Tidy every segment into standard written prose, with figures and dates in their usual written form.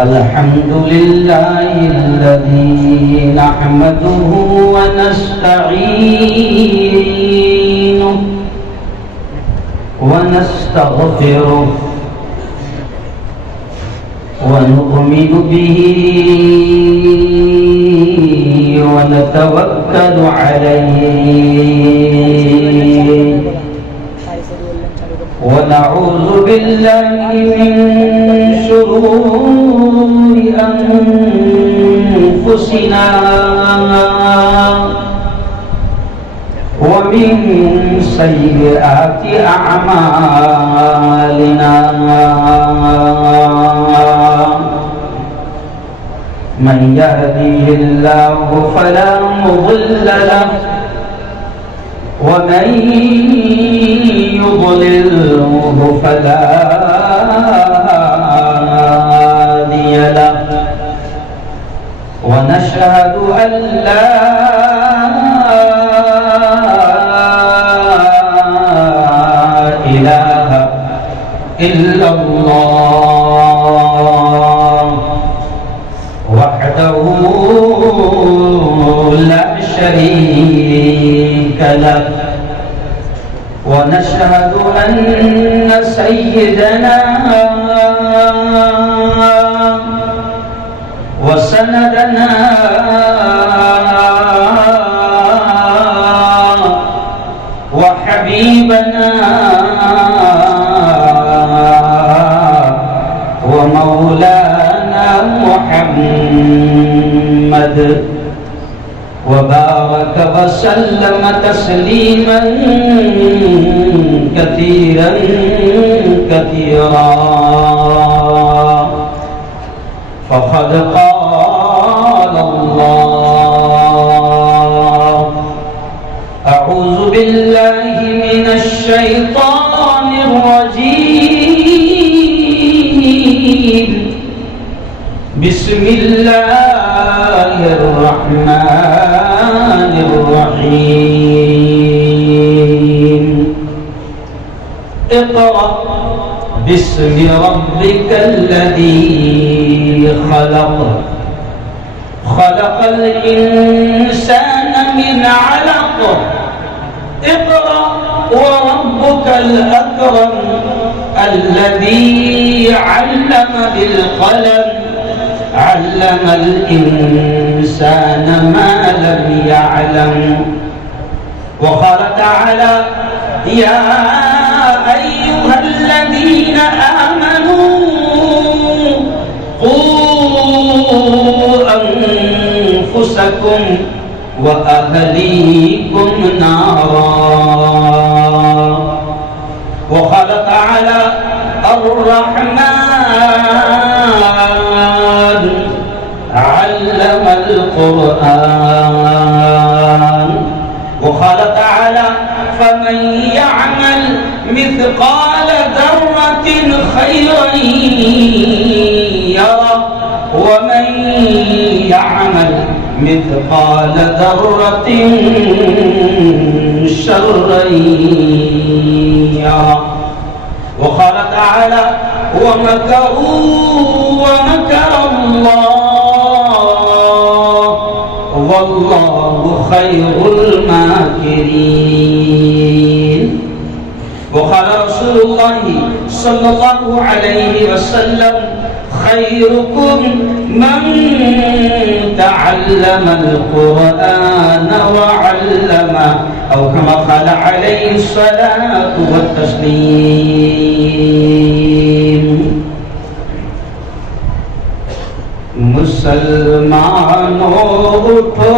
الحمد لله الذي نحمده ونستعينه ونستغفره ونؤمن به ونتوكل عليه ونعوذ بالله من شرور أنفسنا ومن سيئات أعمالنا من يهده الله فلا مضل له ومن يضلله فلا هادي له ونشهد أن لا إله إلا الله وحده لا شريك له ونشهد أن سيدنا وسندنا وحبيبنا ومولانا محمد وبارك وسلم تسليما كثيرا كثيرا فقد قال الله أعوذ بالله من الشيطان الرجيم بسم الله الرحمن الرحيم اقرأ باسم ربك الذي خلق خلق الإنسان من علق اقرأ وربك الأكرم الذي علم بالقلم علم الإنسان ما لم يعلم وقال تعالى يا أيها الذين آمنوا قوا أنفسكم وأهليكم نارا وقال تعالى الرحمن علم القرآن وقال تعالى فمن يعمل مثقال ذرة خيرا يره ومن يعمل مثقال ذرة شرا يره وقال تعالى ومكروا ومكر الله والله خير الماكرين وقال رسول الله صلى الله عليه وسلم خيركم من تعلم القرآن وعلمه أو كما قال عليه الصلاة والتسليم مسلمانوں اٹھو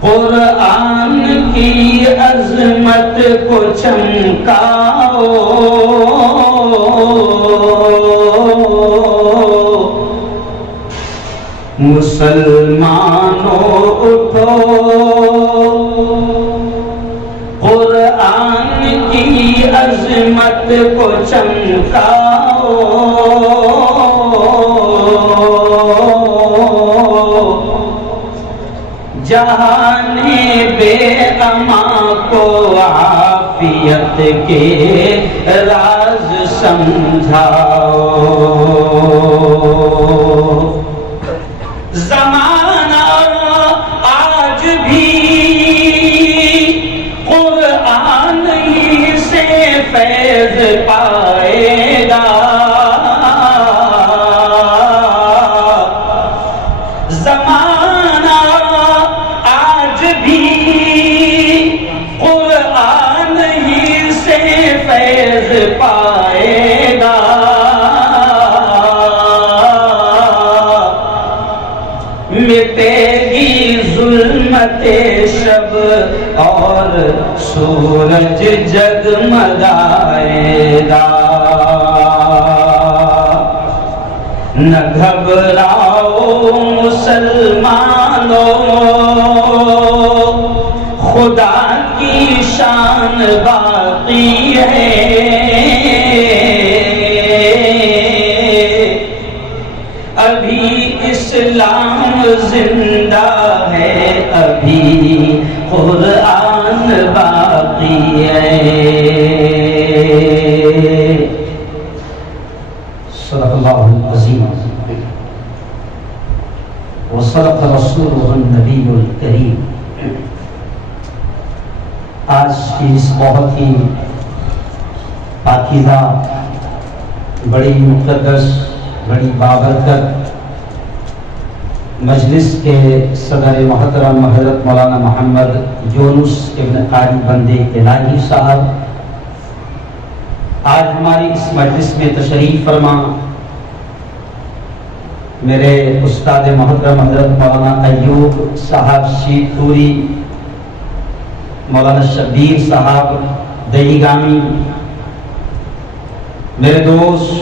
قرآن کی عظمت کو چمکاؤ مسلمانوں اٹھو قرآن کی عظمت کو چمکاؤ جہان بے اما کو عافیت کے راز سمجھاؤ. زمانہ آج بھی قرآن ہی سے فیض پائے گا. زمانہ آج بھی قرآن ہی سے فیض پائے گا. مٹے گی ظلمت شب اور سورج جگمگائے گا. نہ گھبراؤ مسلمانوں، خدا کی شان باقی ہے. ابھی اسلام زندہ ہے، ابھی قرآن باقی ہے. صدق اللہ العظیم وصدق رسولہ النبی الکریم. آج کی اس بہت ہی پاکیزہ، بڑی مقدس، بڑی بابرکت مجلس کے صدر محترم حضرت مولانا محمد یونس ابن قاری بندے الہی صاحب آج ہماری اس مجلس میں تشریف فرما. میرے استاد محترم حضرت مولانا ایوب صاحب شیخ پوری، مولانا شبیر صاحب دہی گامی، میرے دوست،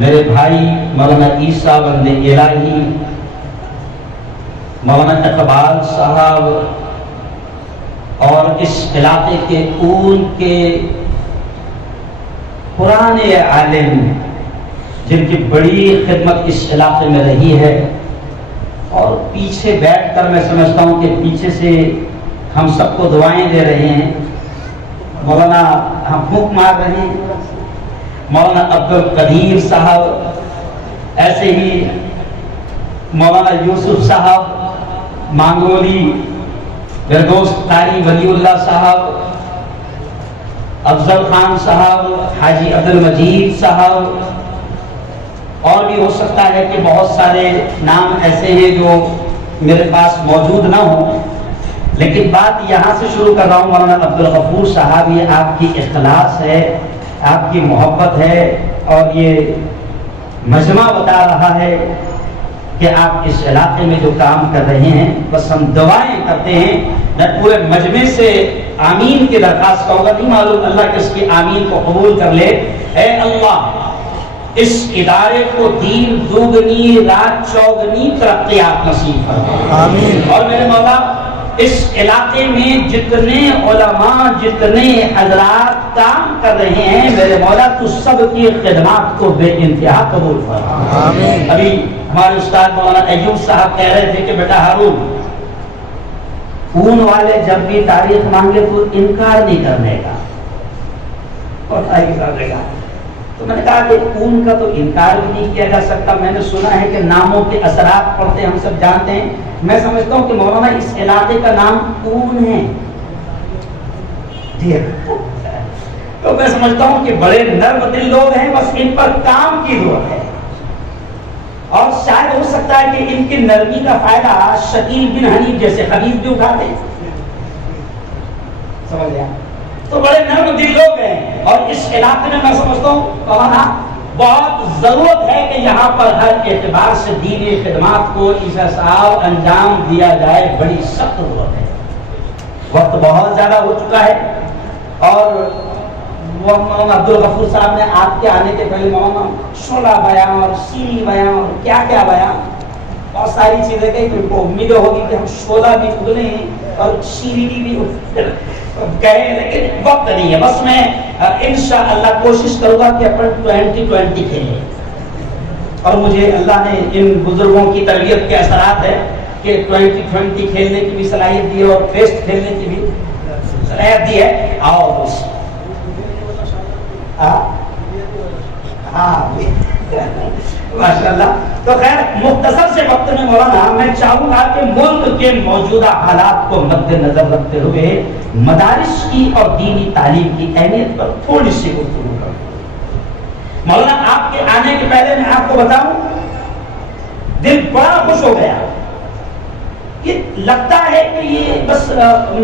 میرے بھائی مولانا عیسیٰ بندے الہی، مولانا اقبال صاحب، اور اس علاقے کے اون کے پرانے عالم جن کی بڑی خدمت اس علاقے میں رہی ہے، اور پیچھے بیٹھ کر میں سمجھتا ہوں کہ پیچھے سے ہم سب کو دعائیں دے رہے ہیں. مولانا ہم پھونک مار رہے ہیں. مولانا عبد القدیر صاحب، ایسے ہی مولانا یوسف صاحب مانگولی، میرے دوست قاری ولی اللہ صاحب، افضل خان صاحب، حاجی عبد المجید صاحب، اور بھی ہو سکتا ہے کہ بہت سارے نام ایسے ہیں جو میرے پاس موجود نہ ہوں، لیکن بات یہاں سے شروع کر رہا ہوں. مولانا عبد الغفور صاحب، یہ آپ کی اخلاص ہے، آپ کی محبت ہے، اور یہ مجمع بتا رہا ہے کہ آپ اس علاقے میں جو کام کر رہے ہیں، بس ہم دعائیں کرتے ہیں. میں پورے مجمع سے آمین کی درخواست کروں گا، نہیں معلوم اللہ کہ اس کی آمین کو قبول کر لے. اے اللہ، اس ادارے کو دین دوگنی رات چوگنی ترقیات نصیب فرما. آمین. اور میرے مولا، اس علاقے میں جتنے علماء، جتنے حضرات کام کر رہے ہیں، میرے مولا تو سب کی خدمات کو بے انتہا قبول فرما. آمین. ابھی ہمارے استاد مولانا ایوب صاحب کہہ رہے تھے کہ بیٹا ہارون، اون والے جب بھی تاریخ مانگے تو انکار نہیں کرنے کا، اور تو میں نے کہا کہ اون کا تو انکار بھی نہیں کیا جا سکتا. میں نے سنا ہے کہ ناموں کے اثرات پڑھتے ہم سب جانتے ہیں. میں سمجھتا ہوں کہ مولانا اس علاقے کا نام اون ہے. جی تو میں سمجھتا ہوں کہ بڑے نرم دل لوگ ہیں، بس ان پر کام کی ضرورت ہے. اور شاید ہو سکتا ہے کہ ان کی نرمی کا فائدہ شکیل بن حنیف جیسے خبیث بھی اٹھاتے ہیں. سمجھ گیا؟ تو بڑے نرم دل لوگ ہیں، اور اس علاقے میں میں سمجھتا ہوں مولانا بہت ضرورت ہے کہ یہاں پر ہر اعتبار سے دینی خدمات کو عیسیٰ صاحب انجام دیا جائے. بڑی سخت ضرورت ہے. وقت بہت زیادہ ہو چکا ہے، اور مولانا عبد الغفور صاحب نے آپ کے آنے کے پہلے مولانا شعلہ بیان اور سیری بیان اور کیا کیا بیان، بہت ساری چیزیں کہیں کہ ان کو امیدیں ہوگی کہ ہم شعلہ بھی اگلے ہیں اور شیری بھی کہیں، لیکن وقت نہیں ہے. بس میں انشاءاللہ کوشش کروں گا کہ اپن 2020 کھیلیں، اور مجھے اللہ نے ان بزرگوں کی تربیت کے اثرات ہے کہ 2020 کھیلنے کی بھی صلاحیت دی ہے اور ٹیسٹ کھیلنے کی بھی صلاحیت دی ہے. آؤ دوست ماشاءاللہ. تو خیر مختصر سے وقت میں مولانا میں چاہوں گا کہ ملک کے موجودہ حالات کو مد نظر رکھتے ہوئے مدارس کی اور دینی تعلیم کی اہمیت پر تھوڑی سی گفتگو کروں. مولانا آپ کے آنے کے پہلے میں آپ کو بتاؤں دل بڑا خوش ہو گیا کہ لگتا ہے کہ یہ بس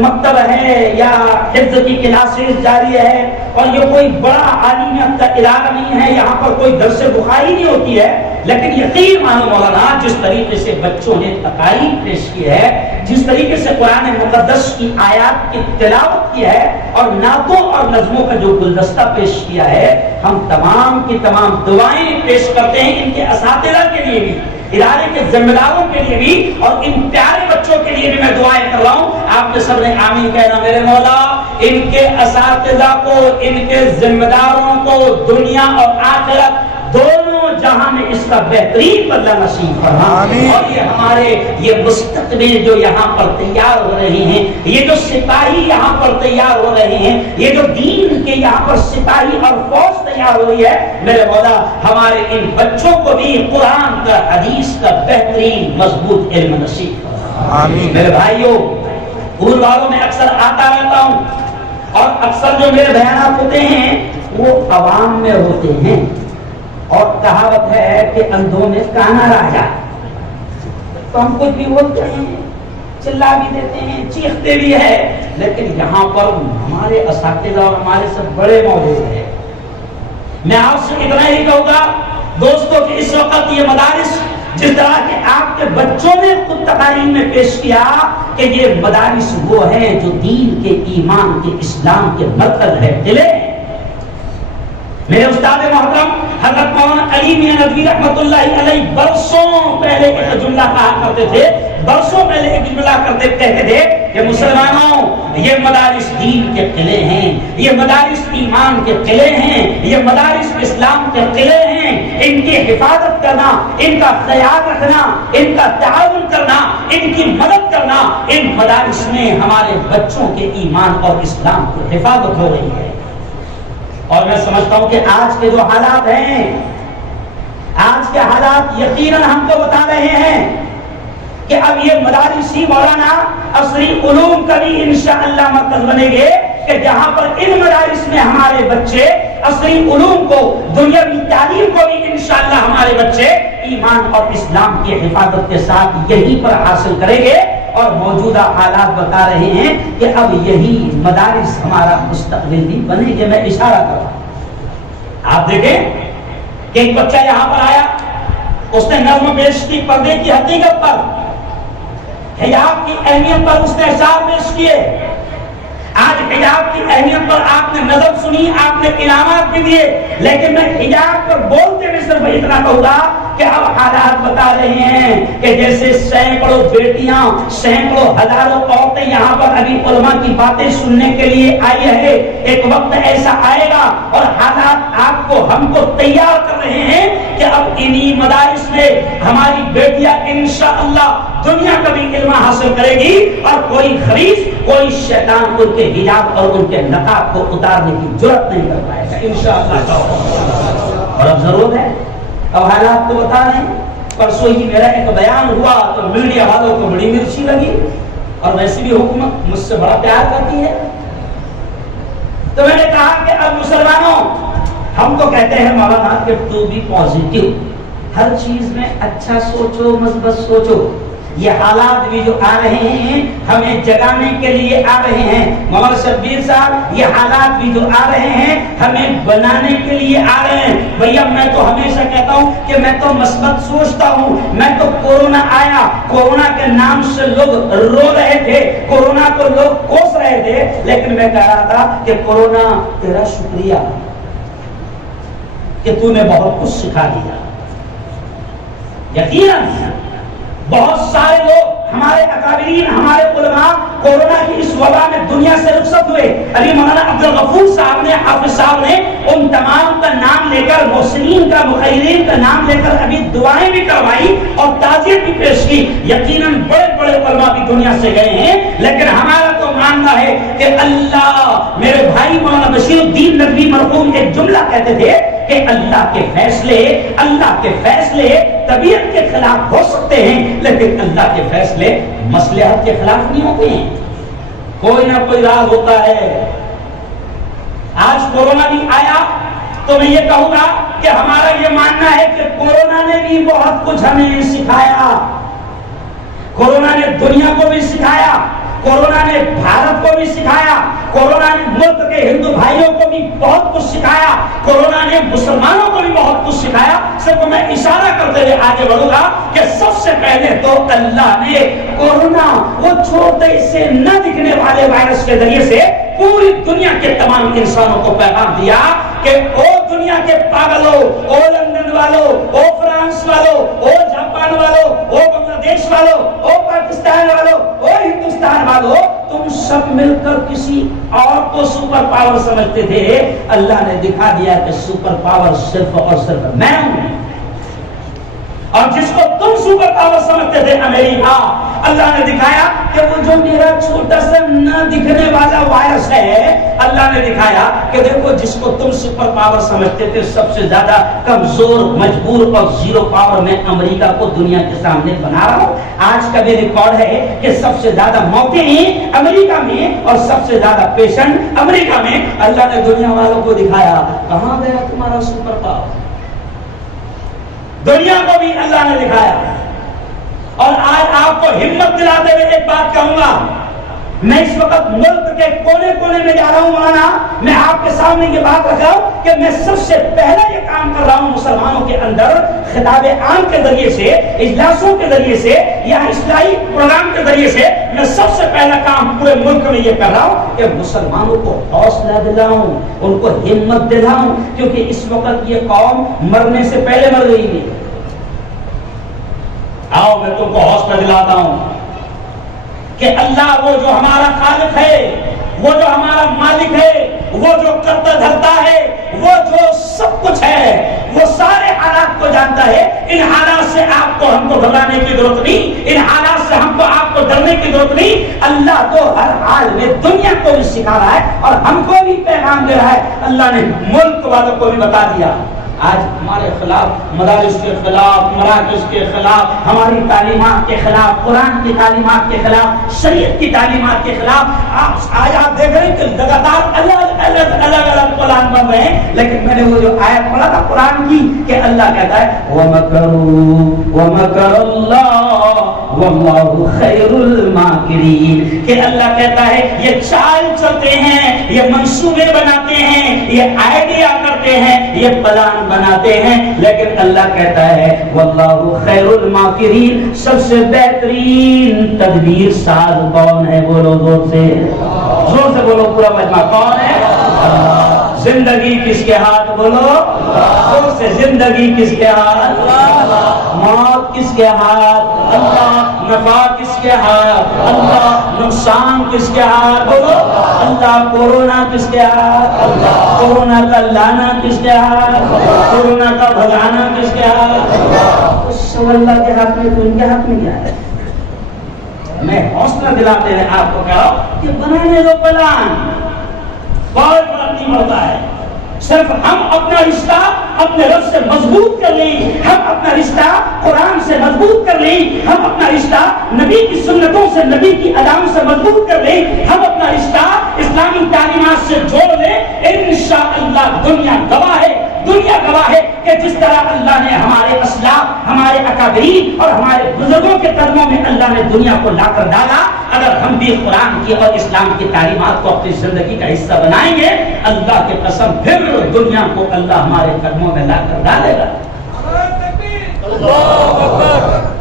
مکتب ہے یا حفظ کی کلاسز جاری ہے اور یہ کوئی بڑا عالمیت کا ادارہ نہیں ہے, یہاں پر کوئی درس بخاری نہیں ہوتی ہے. لیکن یقین مانو مولانا جس طریقے سے بچوں نے تقاریر پیش کی ہے, جس طریقے سے قرآن مقدس کی آیات کی تلاوت کی ہے اور نعتوں اور نظموں کا جو گلدستہ پیش کیا ہے, ہم تمام کی تمام دعائیں پیش کرتے ہیں ان کے اساتذہ کے لیے بھی, ادارے کے ذمہ داروں کے لیے بھی اور ان پیارے بچوں کے لیے بھی میں دعائیں کر رہا ہوں. آپ کے سب نے آمین کہنا میرے مولا. ان کے اساتذہ کو, ان کے ذمہ داروں کو دنیا اور آخرت دونوں جہاں میں اس کا بہترین بدلہ نصیب فرما. اور یہ ہمارے یہ مستقبل جو یہاں پر تیار ہو رہے ہیں, یہ جو سپاہی یہاں پر تیار ہو رہے ہیں, یہ جو دین کے یہاں پر سپاہی اور فوج تیار ہو رہی ہے, میرے مولا ہمارے ان بچوں کو بھی قرآن کا حدیث کا بہترین مضبوط علم نصیب فرما. میرے بھائیوں, پور والوں میں اکثر آتا رہتا ہوں اور اکثر جو میرے بیانات ہوتے ہیں وہ عوام میں ہوتے ہیں, اور کہاوت ہے کہ اندھوں میں کانا راجا. تو ہم کچھ بھی بولتے ہیں, چلا بھی دیتے ہیں, چیختے بھی ہے, لیکن یہاں پر ہمارے اساتذہ اور ہمارے سب بڑے موجود ہیں. میں آپ سے اتنا ہی کہوں گا دوستوں کہ اس وقت یہ مدارس جس طرح کہ آپ کے بچوں نے خود تقاریر میں پیش کیا کہ یہ مدارس وہ ہیں جو دین کے, ایمان کے, اسلام کے مرکز ہے, قلعے. میرے استاد محترم حضرت مولانا علی میاں ندوی رحمۃ اللہ علیہ برسوں پہلے ایک جملہ کہا کرتے تھے, برسوں پہلے ایک جملہ کہتے تھے کہ مسلمانوں یہ مدارس دین کے قلعے ہیں, یہ مدارس ایمان کے قلعے ہیں, یہ مدارس اسلام کے قلعے ہیں. ان کی حفاظت کرنا, ان کا خیال رکھنا, ان کا تعاون کرنا, ان کی مدد کرنا, ان مدارس میں ہمارے بچوں کے ایمان اور اسلام کی حفاظت ہو رہی ہے. اور میں سمجھتا ہوں کہ آج کے جو حالات ہیں, آج کے حالات یقیناً ہم کو بتا رہے ہیں کہ اب یہ مدارس ہی مولانا عصری علوم کا بھی انشاءاللہ مرکز بنے گے کہ جہاں پر ان مدارس میں ہمارے بچے عصری علوم کو, دنیاوی تعلیم کو بھی انشاءاللہ ہمارے بچے ایمان اور اسلام کی حفاظت کے ساتھ یہیں پر حاصل کریں گے. اور موجودہ حالات بتا رہے ہیں کہ اب یہی مدارس ہمارا مستقبل بھی بنے گے. میں اشارہ کر رہا ہوں, آپ دیکھیں کہ ایک بچہ یہاں پر آیا, اس نے نظم پیش کی پردے کی حقیقت پر, حجاب کی اہمیت پر اس نے اشعار پیش کیے. آج حجاب کی اہمیت پر آپ نے نظر سنی, آپ نے انعامات بھی دیے, لیکن میں حجاب پر بولتے میں صرف اتنا کہوں گا کہ اب حالات بتا رہے ہیں کہ جیسے سینکڑوں بیٹیاں, سینکڑوں ہزاروں عورتیں یہاں پر ابھی علماء کی باتیں سننے کے لیے آئی ہے, ایک وقت ایسا آئے گا اور حالات آپ کو, ہم کو تیار کر رہے ہیں کہ اب انہی مدارس میں ہماری بیٹیاں انشاءاللہ دنیا کا بھی علم حاصل کرے گی اور کوئی خریف, کوئی شیطان ان کے حجاب اور ان کے نقاب کو اتارنے کی جرات نہیں کر پائے گا انشاءاللہ. اور اب ضرورت ہے, اب حالات تو بتا رہے ہیں. پرسوں ہی میرا ایک بیان ہوا تو میڈیا والوں کو بڑی مرچی لگی, اور ویسے بھی حکومت مجھ سے بڑا پیار کرتی ہے. تو میں نے کہا کہ اب مسلمانوں, ہم تو کہتے ہیں مولانا کہ ٹو بی پازیٹیو, ہر چیز میں اچھا سوچو, مثبت سوچو. یہ حالات بھی جو آ رہے ہیں ہمیں جگانے کے لیے آ رہے ہیں. مولانا شبیر صاحب, یہ حالات بھی جو آ رہے ہیں ہمیں بنانے کے لیے آ رہے ہیں. بھیا میں تو ہمیشہ کہتا ہوں کہ میں تو مثبت سوچتا ہوں. میں تو کورونا آیا, کورونا کے نام سے لوگ رو رہے تھے, کورونا کو لوگ کوس رہے تھے, لیکن میں کہہ رہا تھا کہ کورونا تیرا شکریہ کہ تو نے بہت کچھ سکھا دیا. یقیناً بہت سارے لوگ, ہمارے اکابرین, ہمارے علماء کورونا کی اس وبا میں دنیا سے رخصت ہوئے. ابھی مولانا عبدالغفور صاحب نے, حافظ صاحب نے ان تمام کا نام لے کر, محسنین کا, مخیرین کا نام لے کر ابھی دعائیں بھی کروائی اور تعزیت بھی پیش کی. یقیناً بڑے بڑے علماء بھی دنیا سے گئے ہیں, لیکن ہمارا تو ماننا ہے کہ اللہ, میرے بھائی مولانا بشیر الدین ندوی مرحوم ایک ایک جملہ کہتے تھے کہ اللہ کے فیصلے طبیعت کے خلاف ہو سکتے ہیں لیکن اللہ کے فیصلے مصلحت کے خلاف نہیں ہوتے ہیں. کوئی نہ کوئی راز ہوتا ہے. آج کورونا بھی آیا تو میں یہ کہوں گا کہ ہمارا یہ ماننا ہے کہ کورونا نے بھی بہت کچھ ہمیں سکھایا. کورونا نے دنیا کو بھی سکھایا, کورونا نے بھارت کو بھی سکھایا, کورونا نے ملک کے ہندو بھائیوں کو بھی بہت کچھ سکھایا, کورونا نے مسلمانوں کو بھی بہت کچھ سکھایا. صرف میں اشارہ کرتے ہوئے آگے بڑھوں گا کہ سب سے پہلے تو اللہ نے کورونا, وہ چھوٹے سے نہ دکھنے والے وائرس کے ذریعے سے پوری دنیا کے تمام انسانوں کو پیغام دیا کہ او دنیا کے پاگلوں, او لندن والوں, او فرانس والوں, او جاپان والوں, او بنگلہ دیش والوں, او پاکستان والوں, او ہندوستان والوں, تم سب مل کر کسی اور کو سپر پاور سمجھتے تھے. اللہ نے دکھا دیا کہ سپر پاور صرف اور صرف میں ہوں. اور جس کو تم سپر پاور سمجھتے تھے امریکہ, اللہ نے دکھایا کہ وہ جو میرا چھوٹا سا نہ دکھنے والا وائرس ہے, اللہ نے دکھایا کہ دیکھو جس کو تم سپر پاور سمجھتے تھے سب سے زیادہ کمزور, مجبور اور زیرو پاور میں امریکہ کو دنیا کے سامنے بنا رہا ہوں. آج کا بھی ریکارڈ ہے کہ سب سے زیادہ موتیں امریکہ میں اور سب سے زیادہ پیشنٹ امریکہ میں. اللہ نے دنیا والوں کو دکھایا کہاں گیا تمہارا سپر پاور. دنیا کو بھی اللہ نے دکھایا. اور آج آپ کو ہمت دلاتے ہوئے ایک بات کہوں گا, میں اس وقت ملک کے کونے کونے میں جا رہا ہوں مولانا, میں آپ کے سامنے یہ بات رکھا ہوں کہ میں سب سے پہلا یہ کام کر رہا ہوں مسلمانوں کے اندر خطاب عام کے ذریعے سے, اجلاسوں کے ذریعے سے یا اصلاحی پروگرام کے ذریعے سے, میں سب سے پہلا کام پورے ملک میں یہ کر رہا ہوں کہ مسلمانوں کو حوصلہ دلاؤں, ان کو ہمت دلاؤں, کیونکہ اس وقت یہ قوم مرنے سے پہلے مر گئی ہے. آؤ میں تم کو حوصلہ دلاتا ہوں کہ اللہ وہ جو ہمارا خالق ہے, وہ جو ہمارا مالک ہے, وہ جو کرتا دھرتا ہے, وہ جو سب کچھ ہے, وہ سارے حالات کو جانتا ہے. ان حالات سے آپ کو ہم کو گھبرانے کی ضرورت نہیں, ان حالات سے ہم کو آپ کو ڈرنے کی ضرورت نہیں. اللہ تو ہر حال میں دنیا کو بھی سکھا رہا ہے اور ہم کو بھی پیغام دے رہا ہے. اللہ نے ملک والوں کو بھی بتا دیا. آج ہمارے خلاف, مدارس کے خلاف, مراکز کے خلاف, ہماری تعلیمات کے خلاف, قرآن کی تعلیمات کے خلاف, شریعت کی تعلیمات کے خلاف آج آپ دیکھ رہے ہیں کہ لگاتار الگ پلان بن رہے ہیں. لیکن میں نے وہ جو آیت پڑھا تھا قرآن کی کہ اللہ کہتا ہے وَمَكَرُوا وَمَكَرَ اللَّهُ وَاللَّهُ خَيْرُ الْمَاكِرِينَ, کہ اللہ کہتا ہے یہ چال چلتے ہیں, یہ منصوبے بناتے ہیں, یہ آئیڈیا کرتے ہیں, یہ پلان بناتے ہیں, لیکن اللہ کہتا ہے واللہ خیر الماکرین, سب سے بہترین تدبیر ساز کون ہے؟ بولو زور سے بولو پورا مجمع, کون ہے؟ زندگی کس کے ہاتھ؟ بولو زور سے, زندگی کس کے ہاتھ؟ موت کس کے ہاتھ؟ اللہ. نفع کس کے ہاتھ؟ اللہ. نقصان کس کے ہاتھ؟ بولو اللہ. کورونا کس کے ہاتھ؟ اللہ. کورونا کا لانا کس کے ہاتھ؟ کورونا کا بھگانا کس کے ہاتھ؟ اس اللہ کے ہاتھ میں, تو ان کے ہاتھ میں کیا ہے؟ میں حوصلہ دلاتے ہیں آپ کو کہا کہ بنانے دو پلان, کوئی فرق نہیں پڑتا ہے. صرف ہم اپنا رشتہ اپنے رب سے مضبوط کر لیں, ہم اپنا رشتہ قرآن سے مضبوط کر لیں, ہم اپنا رشتہ نبی کی سنتوں سے, نبی کی ادام سے مضبوط کر لیں, ہم اپنا رشتہ اسلامی تعلیمات سے جوڑ لیں. انشاءاللہ دنیا گواہ ہے, دنیا گواہ ہے کہ جس طرح اللہ نے ہمارے اسلاف, ہمارے اکابرین اور ہمارے بزرگوں کے قدموں میں اللہ نے دنیا کو لا کر ڈالا, اگر ہم بھی قرآن کی اور اسلام کی تعلیمات کو اپنی زندگی کا حصہ بنائیں گے, اللہ کی قسم پھر دنیا کو اللہ ہمارے قدموں میں لا کر ڈالے گا.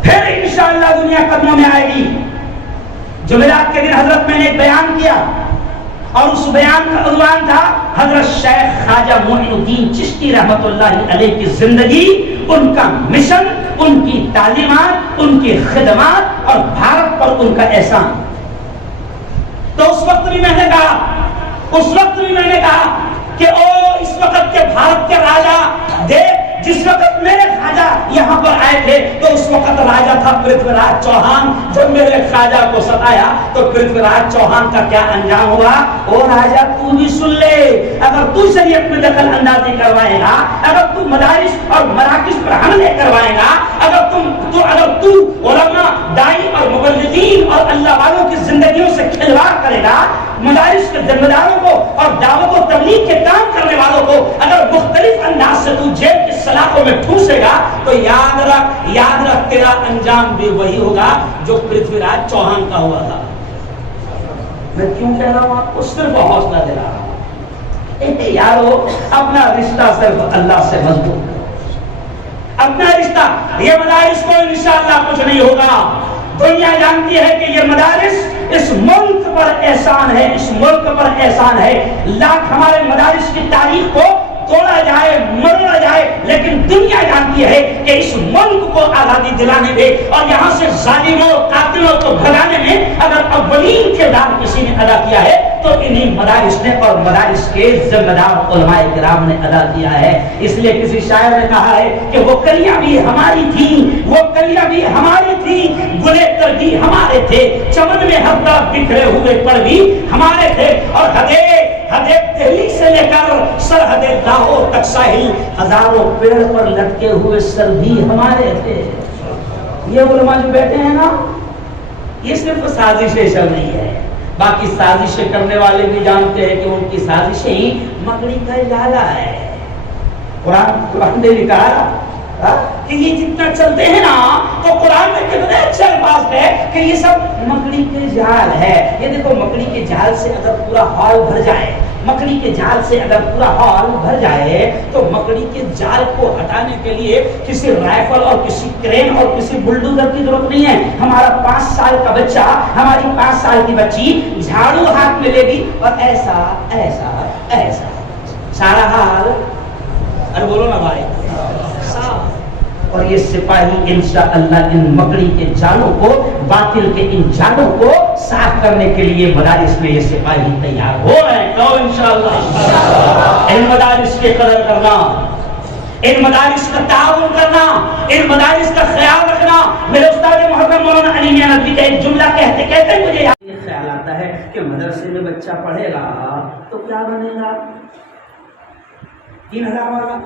پھر انشاءاللہ دنیا قدموں میں آئے گی. جمعرات کے دن حضرت میں نے ایک بیان کیا اور اس بیان کا عنوان تھا حضرت شیخ خواجہ معین الدین چشتی رحمت اللہ علیہ کی زندگی, ان کا مشن, ان کی تعلیمات, ان کی خدمات اور بھارت پر ان کا احسان. تو اس وقت بھی میں نے کہا کہ او اس وقت کے بھارت کے راجا دیکھ, جس وقت میرے خواجہ یہاں پر آئے تھے تو اس وقت راجا تھا پرتھویراج چوہان، جو میرے خواجہ کو ستایا تو پرتھویراج چوہان کا کیا انجام ہوا؟ او راجا تو بھی سن لے، اگر تو شریعت میں دخل اندازی کروائے گا، اگر تو مدارس اور مراکز پر حملے کروائے گا، اگر تو علماء، دائی اور مبلغین اور اللہ والوں کی زندگیوں سے کھلواڑ کرے گا، مدارس کے ذمہ داروں کو اور دعوت و تبلیغ کے کام کرنے والوں کو اگر مختلف انداز سے تو جیل کے سلاخوں میں ٹھوسے گا تو یاد رکھ تیرا انجام بھی وہی ہوگا جو پرتھویراج چوہان کا ہوا تھا۔ میں کیوں کہہ رہا ہوں آپ کو؟ صرف حوصلہ دے رہا ہوں، یارو اپنا رشتہ صرف اللہ سے مضبوط کرو، اپنا رشتہ۔ یہ مدارس کو انشاءاللہ کچھ نہیں ہوگا، دنیا جانتی ہے کہ یہ مدارس اس ملک پر احسان ہے، اس ملک پر احسان ہے۔ لاکھ ہمارے مدارس کی تاریخ کو توڑا جائے، مروڑا جائے، لیکن دنیا جانتی ہے کہ اس ملک کو آزادی دلانے میں اور یہاں سے ظالموں قاتلوں کو بھگانے میں اگر اولین کردار کسی نے ادا کیا ہے تو انہیں مدارس نے اور مدارس کے ذمہ دار علماء کرام نے ادا کیا ہے۔ اس لیے کسی شاعر نے کہا ہے کہ وہ کلیاں بھی ہماری تھیں، وہ کلیاں بھی ہماری تھیں، گلے تر بھی ہمارے تھے، چمن میں ہر طرف بکھرے ہوئے پڑ بھی ہمارے تھے، اور حدیب دہلی سے لے کر سرحد لاہور تک ساحل ہزاروں پیڑ پر لٹکے ہوئے سر بھی ہمارے تھے۔ یہ علماء جو بیٹھے ہیں نا، یہ صرف سازشیں چل رہی ہے، باقی سازشیں کرنے والے بھی جانتے ہیں کہ ان کی سازشیں ہی مکڑی کا جالا ہے۔ قرآن نے لکھا کہ یہ جتنا چلتے ہیں نا تو قرآن میں کتنے اچھے الفاظ ہے کہ یہ سب مکڑی کے جال ہے۔ یہ دیکھو، مکڑی کے جال سے اگر پورا ہال بھر جائے، مکڑی کے جال سے اگر پورا ہال بھر جائے تو مکڑی کے جال کو ہٹانے کے لیے کسی رائفل اور کسی کرین اور کسی بلڈوزر کی ضرورت نہیں ہے۔ ہمارا 5 سال کا بچہ، ہماری 5 سال کی بچی جھاڑو ہاتھ میں لے گی اور ایسا ایسا ایسا سارا حال، ارے بولو نا بھائی، اور یہ سپاہی انشاءاللہ ان مکڑی کے جالوں کو، باطل کے ان جالوں کو صاف کرنے کے لیے مدارس میں یہ سپاہی تیار ہو رہے ہیں۔ تو انشاءاللہ ان مدارس کی قدر کرنا، ان مدارس کا تعاون کرنا، ان مدارس کا خیال رکھنا۔ میرے استاد محترم مولانا علی میاں ندوی کا ایک جملہ کہتے مجھے یہ خیال آتا ہے کہ مدرسے میں بچہ پڑھے گا تو کیا بنے گا؟ 3000 والا؟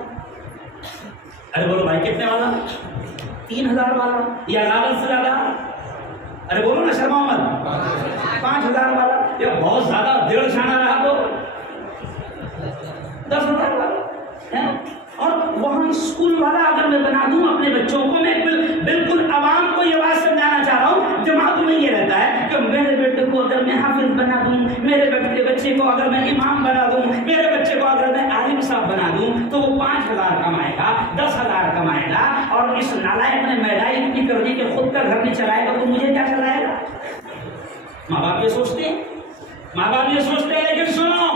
ارے بولو بھائی کتنے والا؟ 3000 والا یا زیادہ سے زیادہ؟ ارے بولو نا شرما محمد، 5000 والا یا بہت زیادہ 1.5 شانہ رہا تو 10,000 والا؟ اور وہاں اسکول والا اگر میں بنا دوں اپنے بچوں کو، میں بالکل عوام کو یہ بات سمجھانا چاہ رہا ہوں، دماغ میں یہ رہتا ہے کہ میرے بیٹے کو اگر میں حافظ بنا دوں، میرے بچے کو اگر میں امام بنا دوں، میرے بچے کو اگر میں عالم صاحب بنا دوں تو وہ 5,000 کمائے گا، 10,000 کمائے گا، اور اس نالائق نے مہنگائی اتنی کر دی کہ خود کا گھر نہیں چلائے گا تو مجھے کیا چلائے گا؟ ماں باپ یہ سوچتے ہیں، ماں باپ یہ سوچتے ہیں، لیکن سنو،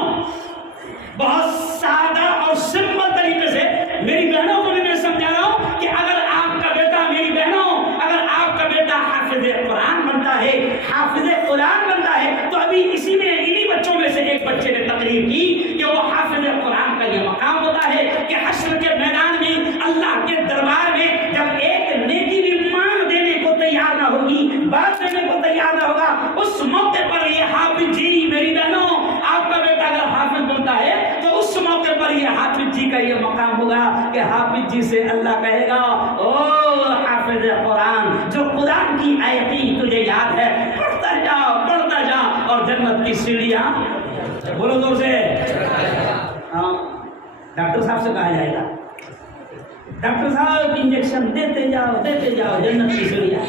بہت سادہ اور سمپل طریقے سے میری بہنوں کو بھی میں سمجھا رہا ہوں کہ اگر آپ کا بیٹا، میری بہنوں، اگر آپ کا بیٹا حافظ قرآن بنتا ہے، حافظ قرآن بنتا ہے، تو ابھی اسی میں انہی بچوں میں سے ایک بچے نے تقریر کی کہ وہ حافظ قرآن کا یہ مقام ہوتا ہے کہ حشر کے میدان میں، اللہ کے دربار میں، جب ایک نیکی بھی مان دینے کو تیار نہ ہوگی، بات دینے کو تیار نہ ہوگا، اس موقع پر یہ حافظ جی، میری بہنوں، آپ کا بیٹا اگر حافظ بنتا ہے تو اس موقع پر یہ حافظ جی کا یہ مقام ہوگا کہ حافظ جی سے اللہ کہے گا، او حافظ قرآن، جو قرآن کی آیتیں تجھے یاد ہے، پڑھتا جا اور جنت کی سیڑھیاں، بولو زور سے، ڈاکٹر صاحب سے کہا جائے گا، ڈاکٹر صاحب انجیکشن دیتے جاؤ جنت کی سیڑھیاں۔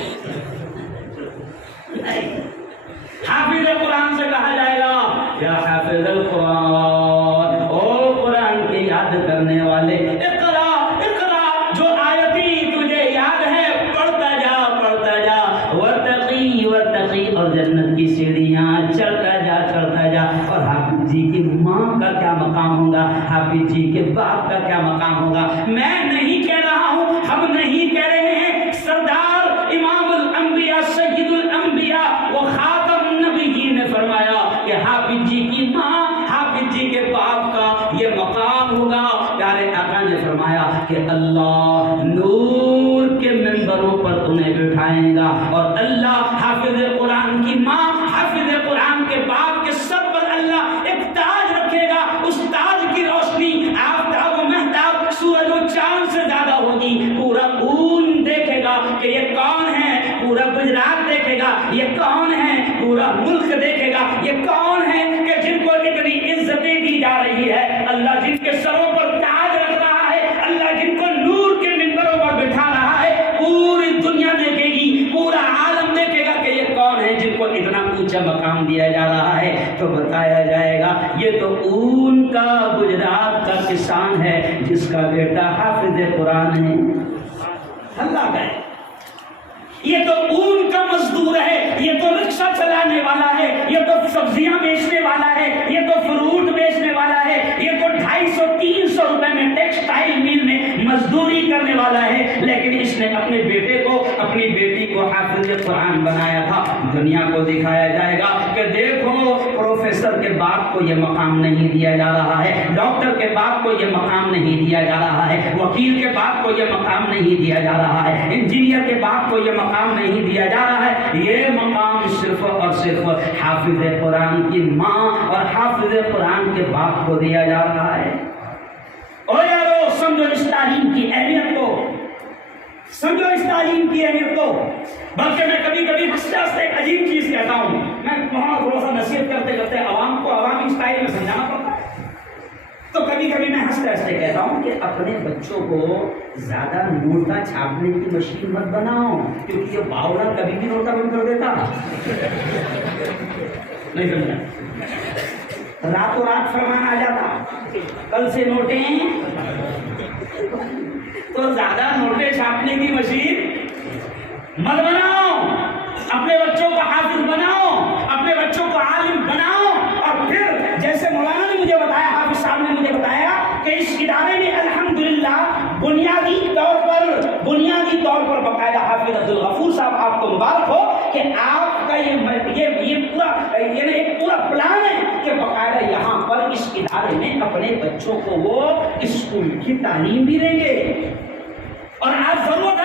حافظ قرآن سے کہا جائے گا، یا حافظ القرآن، او قرآن کی یاد کرنے والے، اقرا اقرا، جو آیتیں تجھے یاد ہے پڑھتا جا ورتقی، اور جنت کی سیڑھیاں چڑھتا جا۔ اور حافظ جی کی ماں کا کیا مقام ہوگا، حافظ جی کے باپ کا کیا مقام ہوگا؟ میں نہیں کہہ رہا ہوں، ہم نہیں کہہ رہے ہیں، سردار امام الانبیاء سید الانبیاء و خاتم النبیین نے فرمایا کہ حافظ جی کی ماں، حافظ جی کے باپ کا یہ مقام ہوگا، پیارے آقا نے فرمایا کہ اللہ نور کے منبروں پر انہیں بٹھائے گا، اور اللہ حافظ قرآن کی ماں حافظ قرآن کے باپ کے سر پر اللہ ایک تاج رکھے گا، اس تاج کی روشنی آفتاب و مہتاب سورج و چاند سے زیادہ ہوگی، پورا اون دیکھے گا کہ یہ کون ہے، پورا گجرات دیکھے گا یہ کون ہے، پورا ملک دیکھے گا یہ کون ہے کہ جن کو اتنی عزتیں دی جا رہی ہے، اللہ جن کے سروں پر تاج رکھ رہا ہے، اللہ جن کو نور کے منبروں پر بٹھا رہا ہے، پوری دنیا دیکھے گی، پورا عالم دیکھے گا کہ یہ کون ہے جن کو اتنا اونچا مقام دیا جا رہا ہے۔ تو بتایا جائے گا یہ تو اون کا گجرات کا کسان ہے جس کا بیٹا حافظ قرآن ہے، اللہ کا ہے، یہ تو اون کا مزدور ہے، یہ تو رکشہ چلانے والا ہے، یہ تو سبزیاں بیچنے والا ہے، یہ تو فروٹ بیچنے والا ہے، یہ تو 250-300 روپے میں ٹیکسٹائل میل میں مزدوری کرنے والا ہے، لیکن اس نے اپنے بیٹے کو اپنی بیٹی کو حافظ قرآن بنایا تھا۔ دنیا کو دکھایا جائے گا کہ دیکھو پروفیسر کے باپ کو یہ مقام نہیں دیا جا رہا ہے، ڈاکٹر کے باپ کو یہ مقام نہیں دیا جا رہا ہے، وکیل کے باپ کو یہ مقام نہیں دیا جا رہا ہے، انجینئر کے باپ کو یہ مقام نہیں دیا جا رہا ہے، یہ مقام صرف اور صرف حافظ قرآن کی ماں اور حافظ قرآن کے باپ کو دیا جا رہا ہے۔ او یارو سمجھو اس تعلیم کی اہمیت کو، سمجھو اس تعلیم کی اہمیت کو۔ بلکہ میں کبھی کبھی ہنستے ہنستے ایک عجیب چیز کہتا ہوں، میں وہاں تھوڑا سا نصیحت کرتے کرتے عوام کو عوامی اسٹائل میں سمجھانا پڑتا ہے، تو کبھی کبھی میں ہنستے ہنستے کہتا ہوں کہ اپنے بچوں کو زیادہ نوٹا چھاپنے کی مشین مت بناؤ، کیونکہ یہ باولا کبھی بھی نوٹا بند کر دیتا، نہیں سمجھا، راتوں رات فرمان آ جاتا کل سے نوٹیں، تو زیادہ نوٹیں چھاپنے کی مشین مت بناؤ، اپنے بچوں کو حافظ بناؤ، اپنے بچوں کو عالم بناؤ، اور پھر جیسے مولانا نے مجھے بتایا، حافظ صاحب نے مجھے بتایا کہ اس ادارے میں الحمدللہ بنیادی طور پر باقاعدہ حافظ عبدالغفور صاحب آپ کو مبارک ہو کہ آپ کا یہ پورا پلان ہے کہ باقاعدہ یہاں پر اس ادارے میں اپنے بچوں کو وہ اسکول کی تعلیم بھی دیں گے۔ اور آج ضرورت ہے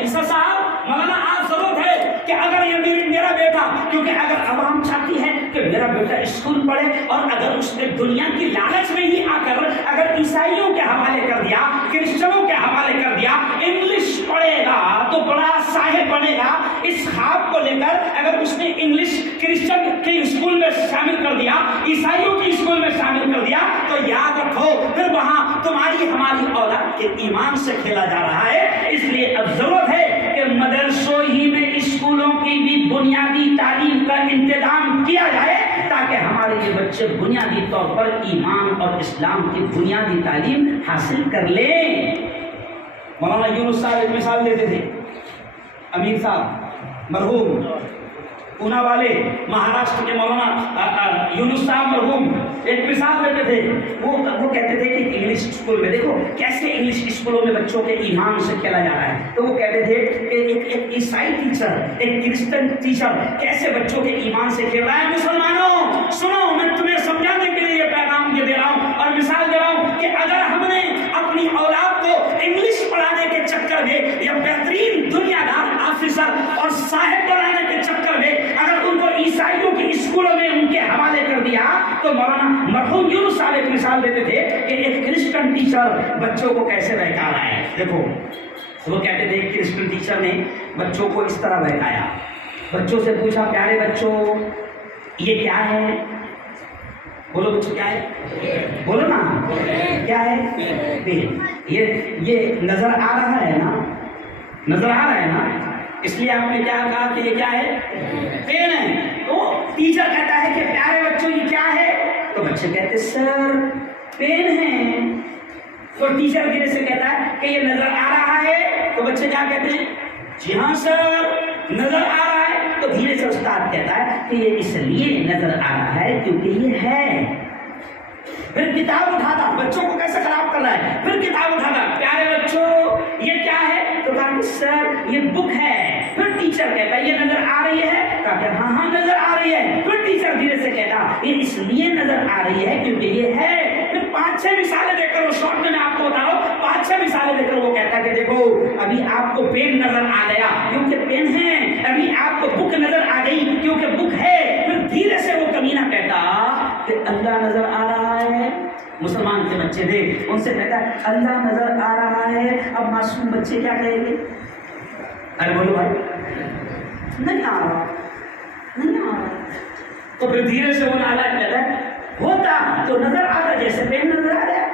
عیسیٰ صاحب، مولانا آج ضرورت ہے کہ اگر یہ میرا بیٹا، کیونکہ اگر عوام چاہتی ہے کہ میرا بیٹا اسکول پڑھے، اور اگر اس نے دنیا کی لالچ میں ہی آ کر اگر عیسائیوں کے حوالے کر دیا، کرسچنوں کے حوالے کر دیا، انگلش پڑھے گا تو بڑا صاحب بنے گا، اس خواب کو لے کر اگر اس نے انگلش کرسچن کے اسکول میں شامل کر دیا، عیسائیوں کے اسکول میں شامل کر دیا، تو یاد رکھو پھر وہاں تمہاری ہماری اولاد کے ایمان سے کھیلا جا رہا ہے۔ اس لیے اب ضرورت ہے کہ مدرسوں ہی میں اسکولوں کی بھی بنیادی تعلیم کا انتظام کیا جائے، تاکہ ہمارے یہ بچے بنیادی طور پر ایمان اور اسلام کی بنیادی تعلیم حاصل کر لیں۔ مولانا یونس صاحب ایک مثال دیتے تھے، امیر صاحب مرحوم پونا والے مہاراشٹر کے مولانا یونس صاحب مرحوم ایک مثال دیتے تھے، وہ کہتے تھے کہ انگلش اسکول میں دیکھو کیسے انگلش اسکولوں میں بچوں کے ایمان سے کھیلا جا رہا ہے، تو وہ کہتے تھے کہ ایک عیسائی ٹیچر، ایک کرسچن ٹیچر کیسے بچوں کے ایمان سے کھیل رہا ہے۔ مسلمانوں سنو، میں تمہیں سمجھانے کے لیے یہ پیغام یہ دے رہا ہوں اور مثال دے رہا ہوں کہ اگر ہم نے اپنی اولاد کو انگلش پڑھانے کے چکر میں یا بہترین دنیا دار آفیسر اور صاحب بنانے کے چکر میں اگر ان کو عیسائیوں کے اسکولوں میں ان کے حوالے کر دیا، تو مولانا مرحوم یونس صاحب ایک مثال دیتے تھے کہ ایک کرسچن ٹیچر بچوں کو کیسے بہکا رہا ہے۔ دیکھو وہ کہتے تھے ایک کرسچن ٹیچر نے بچوں کو اس طرح بہکایا، بچوں سے پوچھا پیارے بچوں یہ کیا ہے؟ بولو بچوں کیا ہے؟ بولو نا کیا ہے؟ یہ نظر آ رہا ہے نا، نظر آ رہا ہے نا، اس لیے آپ نے کیا کہا کہ یہ کیا ہے؟ پین ہے۔ تو ٹیچر کہتا ہے کہ پیارے بچوں یہ کیا ہے؟ تو بچے کہتے سر پین ہے۔ تو ٹیچر دھیرے سے کہتا ہے کہ یہ نظر آ رہا ہے، تو بچے کیا کہتے ہیں؟ جی ہاں سر نظر آ رہا ہے۔ تو دھیرے سے استاد کہتا ہے کہ یہ اس لیے نظر آ رہا ہے کیونکہ یہ ہے۔ پھر کتاب اٹھاتا، بچوں کو کیسے خراب کر رہا ہے، پھر کتاب اٹھاتا، پیارے بچوں یہ کیا ہے؟ تو کہا کہ سر یہ بک ہے۔ پھر ٹیچر کہتا ہے یہ نظر آ رہی ہے، کہا کہ ہاں ہاں نظر آ رہی ہے۔ پھر ٹیچر دھیرے سے کہتا یہ اس لیے نظر آ رہی ہے کیونکہ یہ ہے۔ پھر 5 5-6 مثالیں دے کر وہ شارٹ میں آپ کو بتا رہا ہوں 5-6 مثالیں دے کر وہ کہتا ہے کہ دیکھو ابھی آپ کو پین نظر آ گیا کیونکہ پین ہے, ابھی آپ کو بک نظر آ گئی کیونکہ بک ہے. پھر دھیرے سے وہ کمینہ کہتا کہ اللہ نظر آ رہا ہے. مسلمان کے بچے تھے, ان سے کہتا ہے اللہ نظر آ رہا ہے. اب معصوم بچے کیا کہیں گے؟ ارے بولو بھائی نہیں آ رہا, نہیں آ رہا. تو پھر دھیرے سے وہ نالائق کہتا ہے ہوتا تو نظر آتا جیسے پین نظر آ رہا.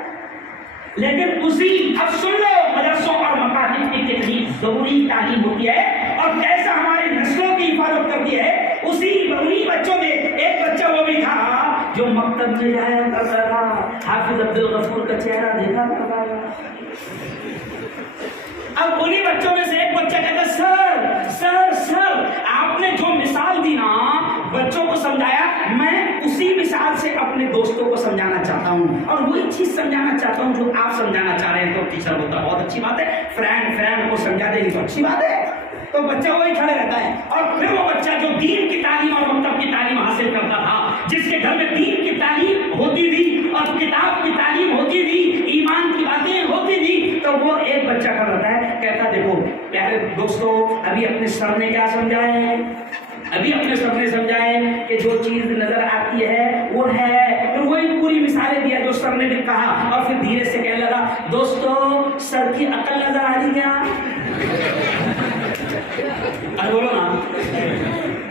لیکن اسی, اب سن لو مدرسوں اور مکاتب کی کتنی ضروری تعلیم ہوتی ہے اور کیسا ہماری نسلوں کی حفاظت کرتی ہے. اسی انہی بچوں میں ایک بچہ وہ بھی تھا جو مکتب میں جایا کرتا تھا, حافظ عبد الغفور کا چہرہ دیکھا کرتا تھا. اب انہی بچوں میں سے ایک بچہ کہتا سر سر سر آپ نے جو مثال دی نا بچوں کو سمجھایا, میں اسی مثال سے اپنے دوستوں کو سمجھانا چاہتا ہوں اور وہی چیز سمجھانا چاہتا ہوں جو آپ سمجھانا چاہ رہے ہیں. تو ٹیچر ہوتا بہت اچھی بات ہے, فرینڈ کو سمجھا دے گی تو اچھی بات ہے. تو بچہ وہی کھڑے رہتا ہے اور پھر وہ بچہ جو دین کی تعلیم اور مکتب کی تعلیم حاصل کرتا تھا, جس کے گھر میں دین کی تعلیم ہوتی تھی اور کتاب کی تعلیم ہوتی تھی, ایمان کی باتیں ہوتی تھی, تو وہ ایک بچہ کھڑا رہتا ہے کہتا دیکھو پیارے دوستو ابھی اپنے سر نے کیا سمجھایا ہے, ابھی اپنے سب نے سمجھائے کہ جو چیز نظر آتی ہے وہ ہے. پھر وہی پوری مثالیں دیا جو سر نے بھی کہا اور پھر دھیرے سے کہنے لگا دوستو سر کی عقل نظر آ رہی کیا؟ ارے بولو نا.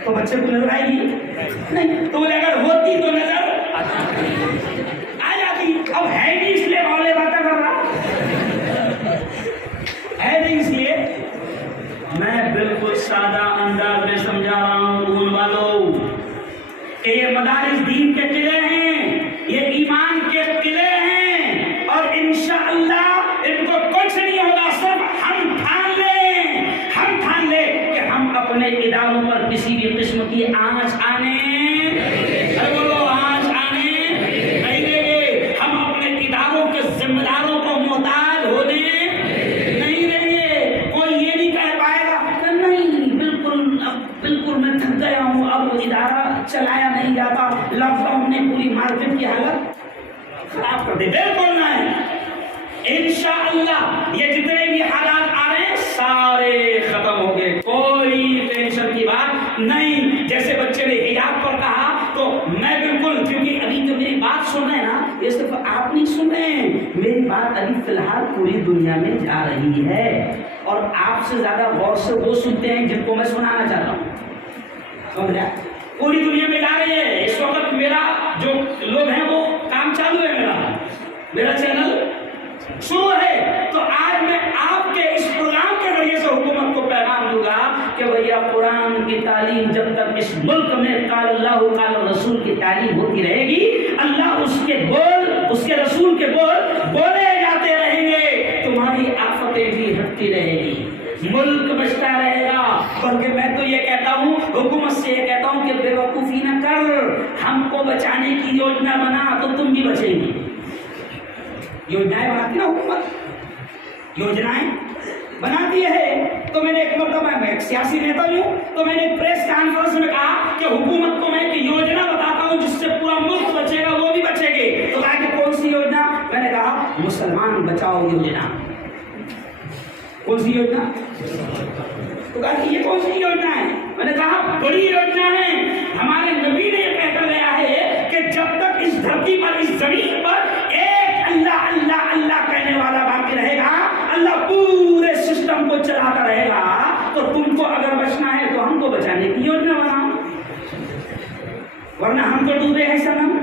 تو بچے کو نظر آئے گی نہیں, تو بولے اگر ہوتی تو نظر آ جاتی. اب ہے نہیں اس لیے والے باتیں کر رہا ہے نہیں, اس لیے میں بالکل سادہ انداز میں سمجھا رہا ہوں ان والوں کہ یہ مدارس دین کے قلعے ہیں, یہ ایمان کے قلعے ہیں اور انشاءاللہ ان کو کچھ نہیں ہوگا. صرف ہم ٹھان لیں کہ ہم اپنے اداروں پر کسی بھی قسم کی آنچ آنے نہیں دیں گے. ہم اپنے اداروں کے ذمہ داروں کو محتاج ہونے نہیں دیں گے. کوئی یہ نہیں کہہ پائے گا کہ نہیں بالکل میں تھک گیا ہوں, اب وہ ادارہ چلایا نہیں جاتا, لاک ڈاؤن نے پوری مارکیٹ کی حالت خراب کر دی. بالکل نہیں. انشاءاللہ یہ جتنے بھی حالات آ رہے ہیں سارے ختم ہو گئے, کوئی ٹینشن کی بات نہیں. جیسے بچے نے حجاب پر کہا تو میں بالکل, کیونکہ ابھی جو میری بات سن رہے ہیں نا یہ صرف آپ نہیں سن رہے ہیں, میری بات ابھی فی الحال پوری دنیا میں جا رہی ہے اور آپ سے زیادہ غور سے وہ سنتے ہیں جن کو میں سنانا چاہتا ہوں. سمجھا؟ پوری دنیا میں جا رہی ہے. اس وقت میرا جو لوگ ہیں وہ کام چالو ہے, میرا چینل شروع ہے. تو آج میں آپ کے اس پروگرام کے ذریعے سے حکومت کو پیغام دوں گا کہ بھیا قرآن کی تعلیم جب تک اس ملک میں قال اللہ قال رسول کی تعلیم ہوتی رہے گی, اللہ اس کے رسول کے بول بولے جاتے رہیں گے, تمہاری آفتیں بھی ہٹتی رہے گی, ملک بچتا رہے گا. بلکہ میں تو یہ کہتا ہوں, حکومت سے یہ کہتا ہوں کہ بے وقوفی نہ کر, ہم کو بچانے کی یوجنا بنا تو تم بھی بچیں گی. یوجنائیں بناتی نا حکومت, یوجنائیں بناتی ہے. تو میں نے ایک مرتبہ, میں ایک سیاسی نیتا بھی ہوں, تو میں نے پریس کانفرنس میں کہا کہ حکومت کو میں ایک یوجنا بتاتا ہوں جس سے پورا ملک بچے گا, وہ بھی بچے گے. تو کہا کہ کون سی یوجنا؟ میں نے کہا مسلمان بچاؤ یوجنا. کون سی یوجنا؟ تو کہا کہ یہ کون سی یوجنا ہے؟ میں نے کہا بڑی یوجنا ہے. ہمارے نبی نے یہ کہہ کر گیا ہے کہ جب تک اس دھرتی پر, اس زمین پر ایک اللہ اللہ اللہ کہنے والا باقی رہے گا, اللہ پورے سسٹم کو چلاتا رہے گا. تو تم کو اگر بچنا ہے تو ہم کو بچانے کی یوجنا بناؤ, ورنہ ہم تو ڈوبے ہیں سنم.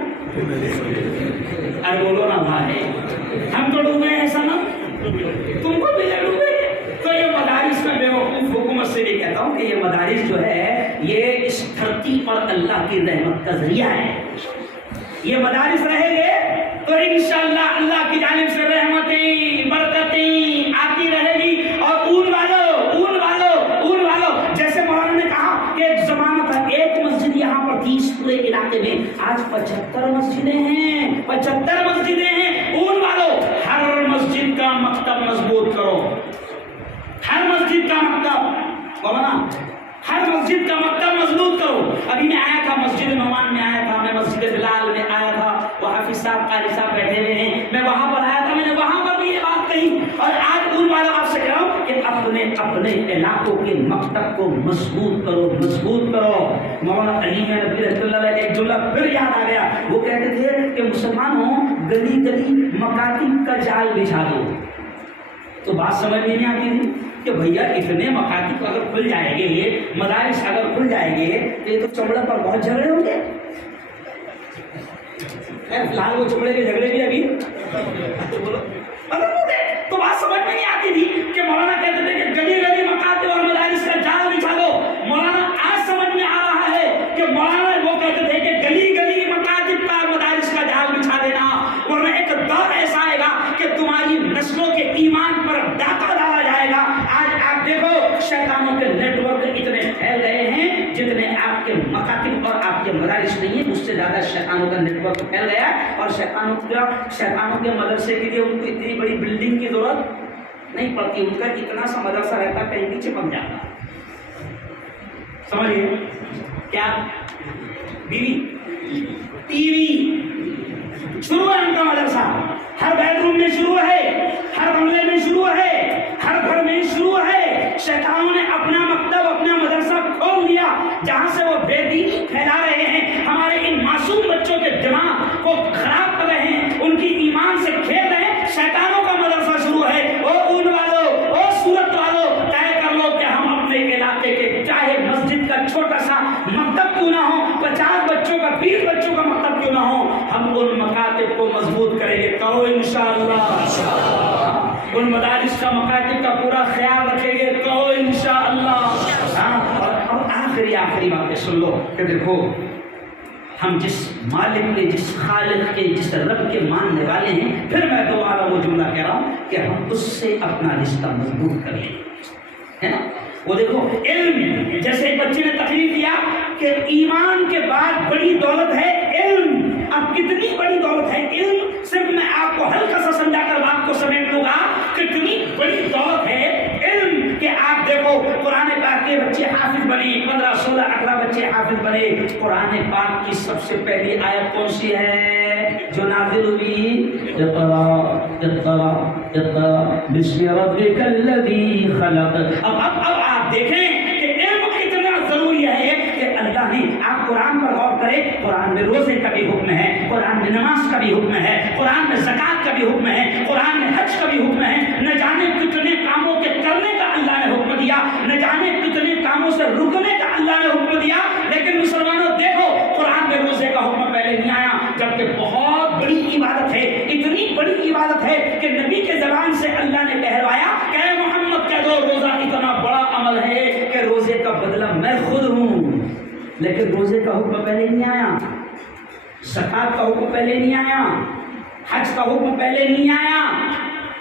ارے بولو نا بھائی, ہم تو ڈوبے ہیں سنم, تم کو بھی ڈوبے. تو یہ مدارس میں بے وقوف حکومت سے بھی کہتا ہوں کہ یہ مدارس جو ہے یہ اس دھرتی پر اللہ کی رحمت کا ذریعہ ہے. یہ مدارس رہیں گے تو انشاءاللہ اللہ کی جانب سے رحمتیں برکتیں آتی رہے گی. اور اون والو جیسے مولانا نے کہا کہ ایک زمانہ تھا ایک مسجد یہاں پر 30 پورے علاقے میں, آج 75 مسجدیں ہیں. اون والو ہر مسجد کا مکتب مضبوط کرو, ہر مسجد کا مکتب مولانا, ہر مسجد کا مکتب مضبوط کرو. ابھی میں آیا تھا مسجد نعمان میں آیا تھا, میں مسجد بلال میں آیا تھا, وہ حافظ صاحب قاری صاحب بیٹھے ہوئے ہیں، میں وہاں پر آیا تھا، میں نے وہاں پر بھی یہ بات کہی، اور آج ان والوں آپ سے کہہ رہا ہوں کہ اپنے علاقوں کے مکتب کو مضبوط کرو، مضبوط کرو۔ مولانا علی نبی رحمۃ اللہ علیہ ایک جملہ پھر یاد آ گیا، وہ کہتے تھے کہ مسلمانوں گلی گلی مکاتب کا جال بچھا دو۔ تو بات سمجھ میں نہیں آتی تھی کہ بھیا اتنے مکاتب اگر کھل جائیں گے، مدارس اگر کھل جائیں گے تو یہ تو چمڑے پر بہت جھگڑے ہوں گے۔ فی الحال وہ چمڑے کے جھگڑے بھی ابھی تو بات سمجھ میں نہیں آتی تھی کہ مولانا کہتے تھے کہ گلی گلی مکاتب اور مدارس کا جال بچھا دو۔ مولانا آج سمجھ میں آ رہا ہے کہ مولانا وہ کہتے تھے کہ گلی گلی مکاتب کا اور مدارس کا جال بچھا دینا، ورنہ ایک دور ایسا آئے گا کہ تمہاری نسلوں کے ایمان پر ڈاکہ ڈالا جائے گا۔ آج آپ دیکھو شیطانوں کے نیٹ ورک اتنے پھیل گئے ہیں، جتنے آپ کے مکاتب اور آپ کے مدارس نہیں ہیں، اس سے زیادہ شیطانوں کا نیٹ ورک پھیل گیا ہے، اور شیطانوں کے مدرسے کے لیے ان کو اتنی بڑی بلڈنگ کی ضرورت نہیں پڑتی، ان کا اتنا سا مدرسہ رہتا ہے کہیں نیچے بن جاتا ہے۔ سمجھیے کیا بیوی ٹی وی شروع ہے ان کا مدرسہ، ہر بیڈ روم میں شروع ہے، ہر بنگلے میں شروع ہے، ہر گھر میں شروع ہے۔ شیطانوں نے اپنا مکتب اپنا مدرسہ کھول دیا جہاں سے وہ بے دینی پھیلا رہے ہیں، ہمارے ان معصوم بچوں کے دماغ کو خراب کر رہے ہیں، ان کی ایمان سے کھیل رہے ہیں۔ شیطانوں کا مدرسہ شروع ہے۔ او ان والوں، او سورت والوں، طے کر لو کہ ہم اپنے علاقے کے چاہے مسجد کا چھوٹا سا مکتب کیوں نہ ہو، 50 بچوں کا 20 بچوں کا مکتب کیوں نہ ہو، ہم ان مکاتب کو مضبوط کریں گے۔ کہو انشاءاللہ۔ ان مدارس کا مکاتب کا پورا خیال رکھیں گے۔ کہو انشاءاللہ۔ اور آخری باتیں سن لو کہ دیکھو ہم جس مالک کے، جس خالق کے، جس رب کے ماننے والے ہیں، پھر میں دوبارہ وہ جملہ کہہ رہا ہوں کہ ہم اس سے اپنا رشتہ مضبوط کر لیں، ہے نا۔ وہ دیکھو علم، جیسے ایک بچے نے تقریر کیا کہ ایمان کے بعد بڑی دولت ہے علم۔ اب کتنی بڑی دولت ہے علم، صرف میں آپ کو ہلکا سا سمجھا کر بات کو سمیٹ لوں گا۔ کتنی بڑی دولت ہے علم کہ آپ دیکھو قرآن پاک کے بچے حافظ بنے، 15 16 18 بچے حافظ بنے۔ قرآن پاک کی سب سے پہلی آیت کون سی ہے جو نازل ہوئی؟ اقرأ بسم ربک الذی خلق۔ اب آپ دیکھیں کہ علم کتنا ضروری ہے کہ اللہ نے، آپ قرآن پر غور کریں، قرآن میں روزے کا بھی حکم ہے، قرآن میں نماز کا بھی حکم ہے، قرآن میں زکوٰۃ کا بھی حکم ہے، قرآن میں حج کا بھی حکم ہے۔ نہ جانے کتنے کاموں کے کرنے کا اللہ نے حکم دیا، نہ جانے کتنے کاموں سے رکنے کا اللہ نے حکم دیا، لیکن مسلمانوں دیکھو قرآن میں روزے کا حکم پہلے نہیں آیا، جبکہ بہت بڑی عبادت ہے، اتنی بڑی عبادت ہے کہ نبی کے زبان سے اللہ نے کہلوایا کہ اے محمد کہہ دو روزہ اتنا بڑا عمل ہے کہ روزے کا بدلہ میں خود ہوں۔ لیکن روزے کا حکم پہلے نہیں آیا، زکوٰۃ کا حکم پہلے نہیں آیا، حج کا حکم پہلے نہیں آیا،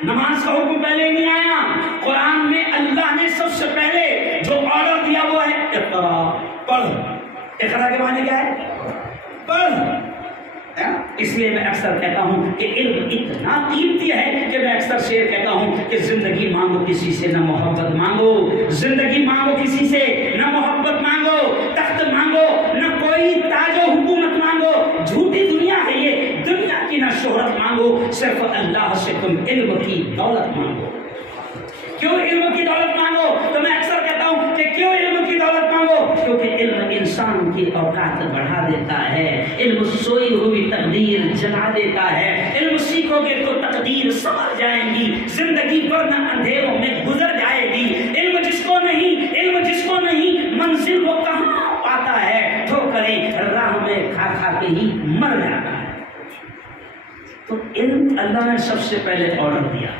نماز کا حکم پہلے نہیں آیا۔ قرآن میں اللہ نے سب سے پہلے جو آرڈر دیا وہ ہے اقرا، پڑھ۔ اقرا کے معنی کیا ہے؟ پڑھ۔ اس لیے میں اکثر کہتا ہوں کہ علم اتنا قیمتی ہے کہ میں اکثر شعر کہتا ہوں کہ زندگی مانگو کسی سے نہ محبت مانگو، زندگی مانگو کسی سے نہ محبت مانگو، تخت مانگو نہ کوئی تاج و حکومت مانگو، جھوٹی دنیا ہے یہ، دنیا کی نہ شہرت مانگو، صرف اللہ سے تم علم کی دولت مانگو۔ کیوں علم کی دولت مانگو؟ تو میں اکثر کہتا ہوں کہ کیوں علم کی دولت مانگو؟ کیونکہ علم انسان کی اوقات بڑھا دیتا ہے، علم سوئی ہوئی تقدیر جلا دیتا ہے۔ علم سیکھو گے تو تقدیر سنور جائیں گی، زندگی ورنہ اندھیروں میں گزر جائے گی۔ علم جس کو نہیں منزل وہ کہاں پاتا ہے، ٹھوکریں راہ میں کھا کھا کے ہی مر جاتا ہے۔ تو علم اللہ نے سب سے پہلے آرڈر دیا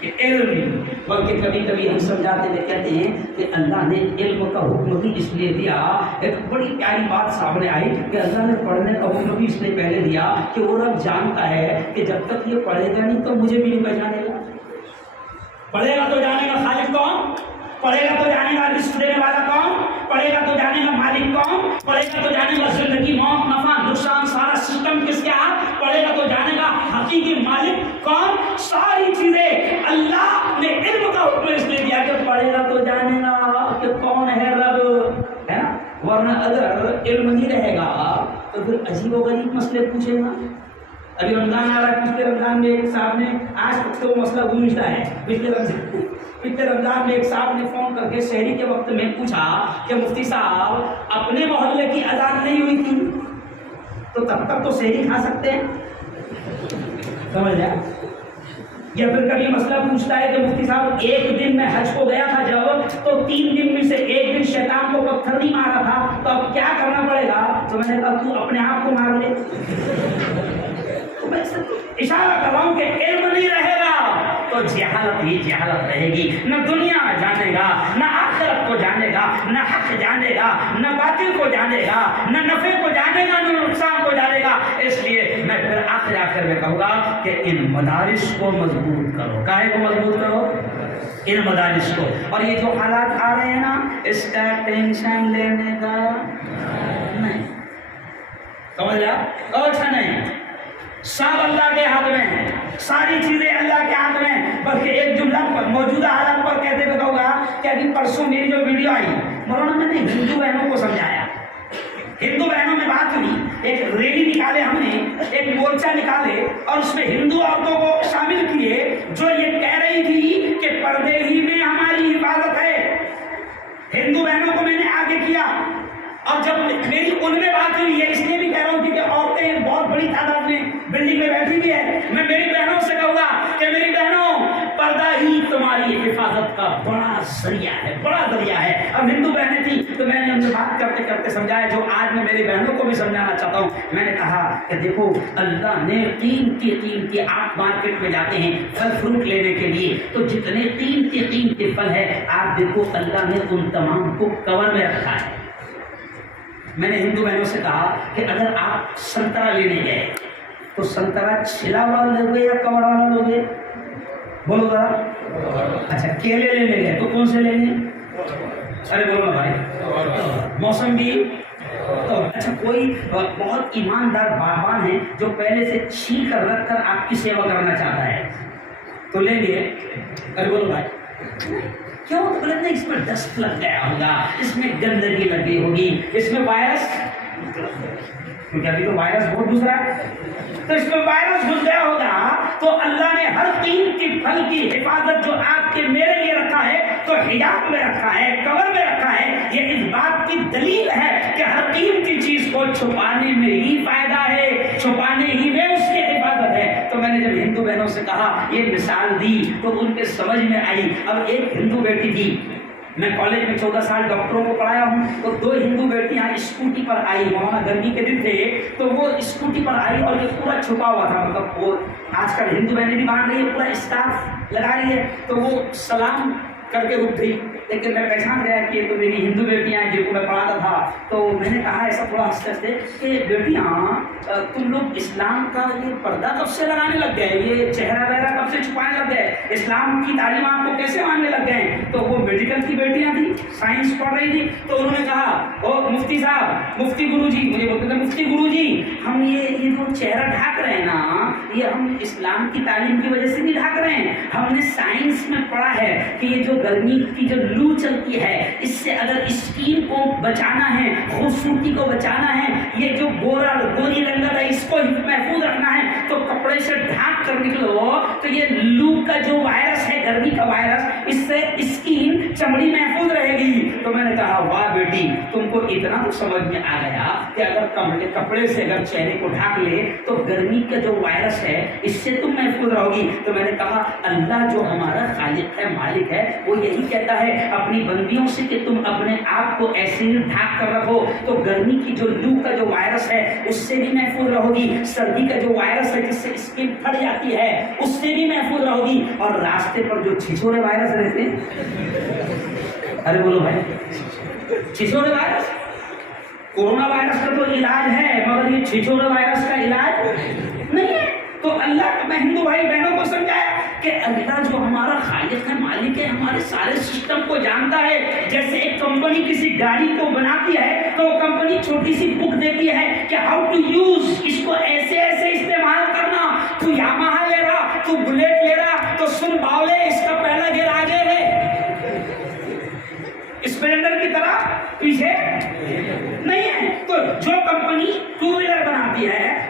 کہ علم، بلکہ کبھی کبھی ہم سمجھاتے ہوئے کہتے ہیں کہ اللہ نے علم کا حکم بھی اس لیے دیا۔ ایک بڑی پیاری بات سامنے آئی کہ اللہ نے پڑھنے کا حکم بھی اس لیے پہلے دیا کہ وہ رب جانتا ہے کہ جب تک یہ پڑھے گا نہیں تو مجھے بھی نہیں پہچانے گا۔ پڑھے گا تو جانے گا خالق کون، پڑھے گا تو جانے گا رزق دینے والا کون، پڑھے گا تو جانے گا مالک کون، پڑھے گا تو جانے گا زندگی موت نفع نقصان سارا سسٹم کس کے ہاتھ، پڑھے گا تو جانے گا حقیقی مالک کون۔ ساری چیزیں اللہ نے علم کا حکم اس لیے دیا کہ پڑھے گا تو جانے گا کہ کون ہے رب، ہے نا۔ ورنہ اگر علم نہیں رہے گا تو پھر عجیب و غریب مسئلے پوچھے گا، ابھی رمضان آ رہا ہے، پچھلے رمضان میں ایک صاحب نے، آج تک تو مسئلہ گونجتا ہے، پچھلے رمضان میں ایک صاحب نے فون کر کے شہری کے وقت میں پوچھا کہ مفتی صاحب اپنے محلے کی اذان نہیں ہوئی تھی تو تب تک تو شہری کھا سکتے ہیں، سمجھ لیا؟ یا پھر کبھی مسئلہ پوچھتا ہے کہ مفتی صاحب ایک دن میں حج کو گیا تھا جب، تو 3 دن میں سے ایک دن شیطان کو پتھر نہیں مارا تھا، تو اب کیا کرنا پڑے گا؟ تو میں نے کہا تو اپنے آپ کو مار لے۔ تو میں اشارہ کر رہا ہوں کہ علم نہیں رہے گا تو جہالت ہی جہالت رہے گی، نہ دنیا جانے گا، نہ آخرت کو جانے گا، نہ حق جانے گا، نہ باطل کو جانے گا، نہ نفع کو جانے گا، نہ نقصان کو جانے گا۔ اس لیے میں پھر آخر میں کہوں گا کہ ان مدارس کو مضبوط کرو۔ کاہے کو مضبوط کرو؟ ان مدارس کو۔ اور یہ جو حالات آ رہے ہیں نا، اس کا ٹینشن لینے کا نہیں، سمجھ لیا؟ اچھا نہیں، سب اللہ کے ہاتھ میں ہے، ساری چیزیں اللہ کے ہاتھ میں ہیں۔ بلکہ ایک جملہ پر موجودہ حالات پر کہتے ہوئے کہوں گا کہ ابھی پرسوں میری جو ویڈیو آئی، مولانا میں نے ہندو بہنوں کو سمجھایا، ہندو بہنوں میں بات ہوئی، ایک ریلی نکالے ہم نے، ایک مورچہ نکالے اور اس میں ہندو عورتوں کو شامل کیے جو یہ کہہ رہی تھی کہ پردے ہی میں ہماری حفاظت ہے۔ ہندو بہنوں کو میں نے آگے کیا، اور جب میری ان میں بات ہوئی ہے، اس لیے بھی کہہ رہا ہوں کہ عورتیں بہت بڑی تعداد میں بلڈنگ میں بیٹھی ہوئی ہے، میں میری بہنوں سے کہوں گا کہ میری بہنوں، پردہ ہی تمہاری حفاظت کا بڑا ذریعہ ہے، بڑا ذریعہ ہے۔ اب ہندو بہنیں تھیں تو میں نے ان سے بات کرتے کرتے سمجھایا، جو آج میں میری بہنوں کو بھی سمجھانا چاہتا ہوں۔ میں نے کہا کہ دیکھو، اللہ نے قیمتی آپ مارکیٹ میں جاتے ہیں پھل فروٹ لینے کے لیے، تو جتنے قیمتی پھل ہے آپ دیکھو، اللہ نے ان تمام کو کور میں رکھا ہے۔ میں نے ہندو بہنوں سے کہا کہ اگر آپ سنترا لینے گئے تو سنترا چھلا والا لوگے یا کور والا لوگے؟ بولو ذرا۔ اچھا، کیلے لینے گئے تو کون سے لیں گے؟ ارے بولو نا بھائی۔ موسمبی تو اچھا، کوئی بہت ایماندار باغبان ہے جو پہلے سے چھیل کر رکھ کر آپ کی سیوا کرنا چاہتا ہے تو لیں گے؟ ارے بولو بھائی۔ کیوں؟ تو بولے نہیں، اس میں ڈسٹ لگ گیا ہوگا، اس میں گندگی لگی ہوگی، اس میں وائرس، کیونکہ ابھی تو وائرس بہت دوسرا ہے، تو اس میں وائرس گھس گیا ہوگا۔ تو اللہ نے ہر قیمتی پھل کی حفاظت جو آپ کے میرے لیے رکھا ہے، تو حجاب میں رکھا ہے، کور میں رکھا ہے۔ یہ اس بات کی دلیل ہے کہ ہر قیمتی چیز کو چھپانے میں ہی فائدہ ہے، چھپانے ہی میں اس کی حفاظت ہے۔ تو میں نے جب ہندو بہنوں سے کہا، یہ مثال دی، تو ان کے سمجھ میں آئی۔ اب ایک ہندو بیٹی تھی، میں کالج میں 14 سال ڈاکٹروں کو پڑھایا ہوں، تو 2 ہندو بیٹیاں اسکوٹی پر آئی، وہاں گرمی کے دن تھے، تو وہ اسکوٹی پر آئی اور یہ پورا چھپا ہوا تھا، مطلب وہ آج کل ہندو بہنیں بھی باندھ رہی ہے، پورا اسٹاف لگا رہی ہے، تو وہ سلام کر کے رک گئی، لیکن میں پہچان گیا کہ یہ تو میری ہندو بیٹیاں ہیں جن کو میں پڑھاتا تھا۔ تو میں نے کہا ایسا تھوڑا ہنستے ہنستے کہ بیٹیاں، تم لوگ اسلام کا یہ پردہ کب سے لگانے لگ گئے، یہ چہرہ وغیرہ کب سے چھپانے لگ گئے، اسلام کی تعلیم آپ کو کیسے ماننے لگ گئے؟ تو وہ میڈیکل کی بیٹیاں تھیں، سائنس پڑھ رہی تھی، تو انہوں نے کہا، او مفتی صاحب، مفتی گرو جی، مجھے بولتے تھے مفتی گرو جی، ہم یہ جو چہرہ ڈھانک رہے ہیں نا، یہ ہم اسلام کی تعلیم کی وجہ سے نہیں ڈھانک رہے ہیں، ہم نے سائنس میں پڑھا ہے کہ یہ جو گرمی کی جو لو چلتی ہے، اس سے اگر اسکین کو بچانا ہے، خوبصورتی کو بچانا ہے، یہ جو گوری رنگت ہے اس کو محفوظ رکھنا ہے، تو کپڑے سے ڈھانک کر نکلو، تو یہ لو کا جو وائرس ہے، گرمی کا وائرس، اس سے اسکین چمڑی محفوظ رہے گی۔ تو میں نے کہا واہ بیٹی، تم کو اتنا تو سمجھ میں آ گیا کہ اگر کپڑے سے اگر چہرے کو ڈھانک لے تو گرمی کا جو وائرس ہے اس سے تم محفوظ رہو گی۔ تو میں نے کہا اللہ جو ہمارا خالق ہے، مالک ہے، وہ یہی کہتا ہے اپنی بندیوں سے کہ تم اپنے آپ کو ایسے ہی ڈھانک کر رکھو، تو گرمی کی جو لو کا جو وائرس ہے اس سے بھی محفوظ رہو گی، سردی کا جو وائرس ہے جس سے اسکن پھٹ جاتی ہے اس سے بھی محفوظ رہو گی، اور راستے پر جو چھچورے وائرس رہتے ہیں، ارے بولو بھائی، چھچورے وائرس، کورونا وائرس کا تو علاج ہے مگر یہ چھچورے وائرس کا علاج نہیں ہے۔ تو اللہ، میں ہندو بھائی بہنوں کو سمجھایا کہ اللہ جو ہمارا خالق ہے، مالک ہے، ہمارے سارے سسٹم کو جانتا ہے۔ جیسے ایک کمپنی کسی گاڑی کو بناتی ہے تو وہ کمپنی چھوٹی سی بک دیتی ہے کہ ہاؤ ٹو یوز، اس کو ایسے ایسے استعمال کرنا۔ تو یاماہا لے رہا، تو بلیٹ لے رہا، تو سن باولے، اس کا پہلا گیئر آگے ہے، اسپلینڈر کی طرح پیچھے نہیں ہے۔ تو جو کمپنی 2 ویلر بناتی ہے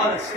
بہت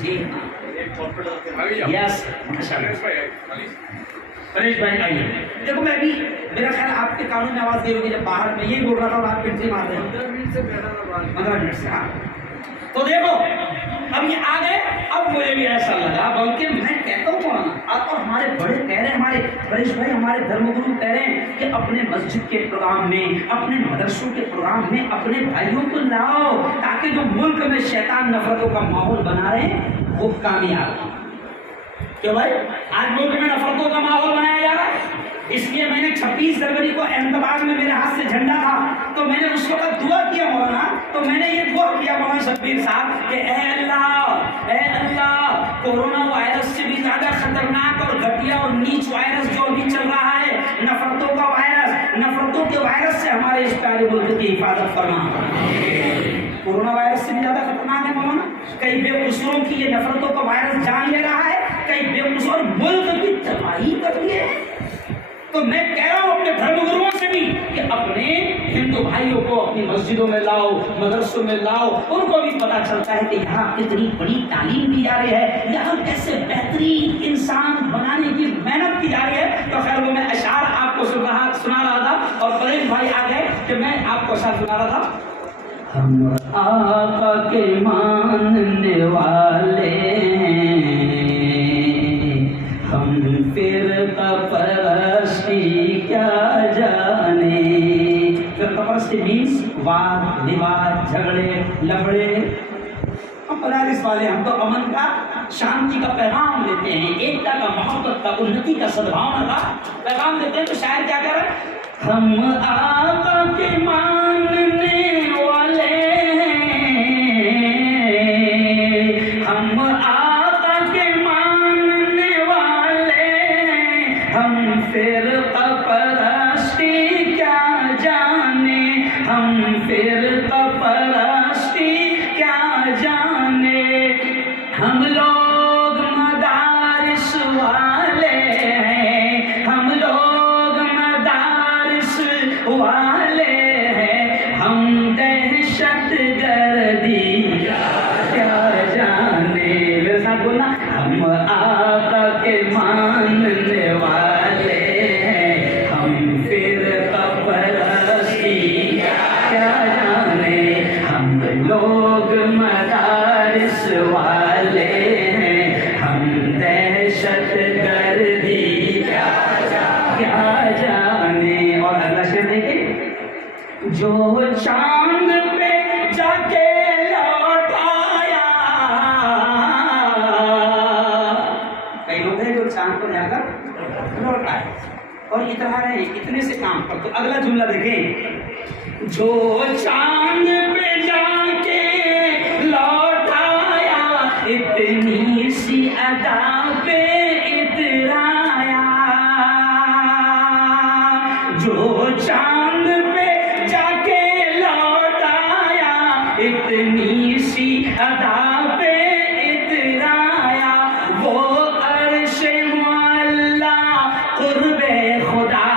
جی ہاں یس پریش بھائی آئیے. دیکھو میں ابھی میرا خیال آپ کے کانوں میں آواز دے ہوگی جب باہر میں یہی بول رہا تھا اور آپ پنٹری مار رہے ہیں 15 منٹ سے. ہاں تو دیکھو اب یہ آ گئے. اب مجھے بھی ایسا لگا بلکہ میں کہتا ہوں مولانا آپ اور ہمارے بڑے کہہ رہے ہیں, ہمارے پریش بھائی ہمارے دھرم گرو کہہ رہے ہیں کہ اپنے مسجد کے پروگرام میں, اپنے مدرسوں کے پروگرام میں اپنے بھائیوں کو لاؤ تاکہ جو ملک میں شیطان نفرتوں کا ماحول بنا رہے ہیں وہ کامیاب ہو. کہ بھائی آج ملک میں نفرتوں کا ماحول بنایا جا رہا ہے. اس لیے میں نے 26 جنوری کو احمد آباد میں میرے ہاتھ سے جھنڈا تھا تو میں نے اس وقت دعا کیا مولانا, تو میں نے یہ دعا کیا مولانا شبیر صاحب کہ اے اللہ کورونا وائرس سے بھی زیادہ خطرناک اور گھٹیا اور نیچ وائرس جو ابھی چل رہا ہے, نفرتوں کا وائرس, نفرتوں کے وائرس سے ہمارے اس پیارے ملک کی حفاظت فرما. کورونا وائرس سے بھی زیادہ خطرناک ہے مولانا. کئی بے قصوروں کی یہ نفرتوں کا وائرس جان لے رہا ہے, کئی بے قصور ملک کی تباہی کر لیے. تو میں کہہ رہا ہوں اپنے دھرم گروؤں سے بھی کہ اپنے ہندو بھائیوں کو اپنی مسجدوں میں لاؤ, مدرسوں میں لاؤ. ان کو بھی پتا چلتا ہے کہ یہاں کتنی بڑی تعلیم دی جا رہی ہے, یہاں کیسے بہترین انسان بنانے کی محنت کی جا رہی ہے. تو خیر وہ میں اشعار آپ کو سنا رہا تھا اور پریش بھائی آ گئے کہ میں آپ کو اشعار سنا رہا تھا. ہم آقا کے ماننے والے ہم فرقہ پرستی کیا جانے. فرقہ پرستی means واد وواد, جھگڑے لفڑے. ہم پرارس والے, ہم تو امن کا, شانتی کا پیغام دیتے ہیں, ایکتا کا, محبت کا, انتی کا, سدبھاونا کا پیغام دیتے ہیں. تو شاعر کیا کہہ رہا ہے, ہم آقا کے ماننے والے ہم آقا کے ماننے والے ہم فرقہ پرستی کیا جانے, ہم فرقہ پرستی کیا جانے. ہم لوگ مدارس والے ہیں, ہم لوگ مدارس والے ہیں, ہم دہشت گردی کیا جانے. میرے ساتھ بولنا, ہم آقا کے ماننے والے ہیں, ہم فرقہ پرستی کیا جانے, ہم لوگ مدارس والے ہیں, ہم دہشت گردی کیا جانے. اور اللہ شعر دیکھیں, جو چاند پہ جا کے لوٹ آیا. کئی لوگ ہیں جو چاند پر جا کر لوٹ آئے اور اتنا رہے اتنے سے کام پر. تو اگلا جملہ دیکھیں, جو چاند پہ جا کے لوٹ آیا اتنی سی ادا پہ اترایا. جو چاند پہ جا کے لوٹ آیا اتنی سی ادا پہ اترایا. وہ عرش معلا قرب خدا,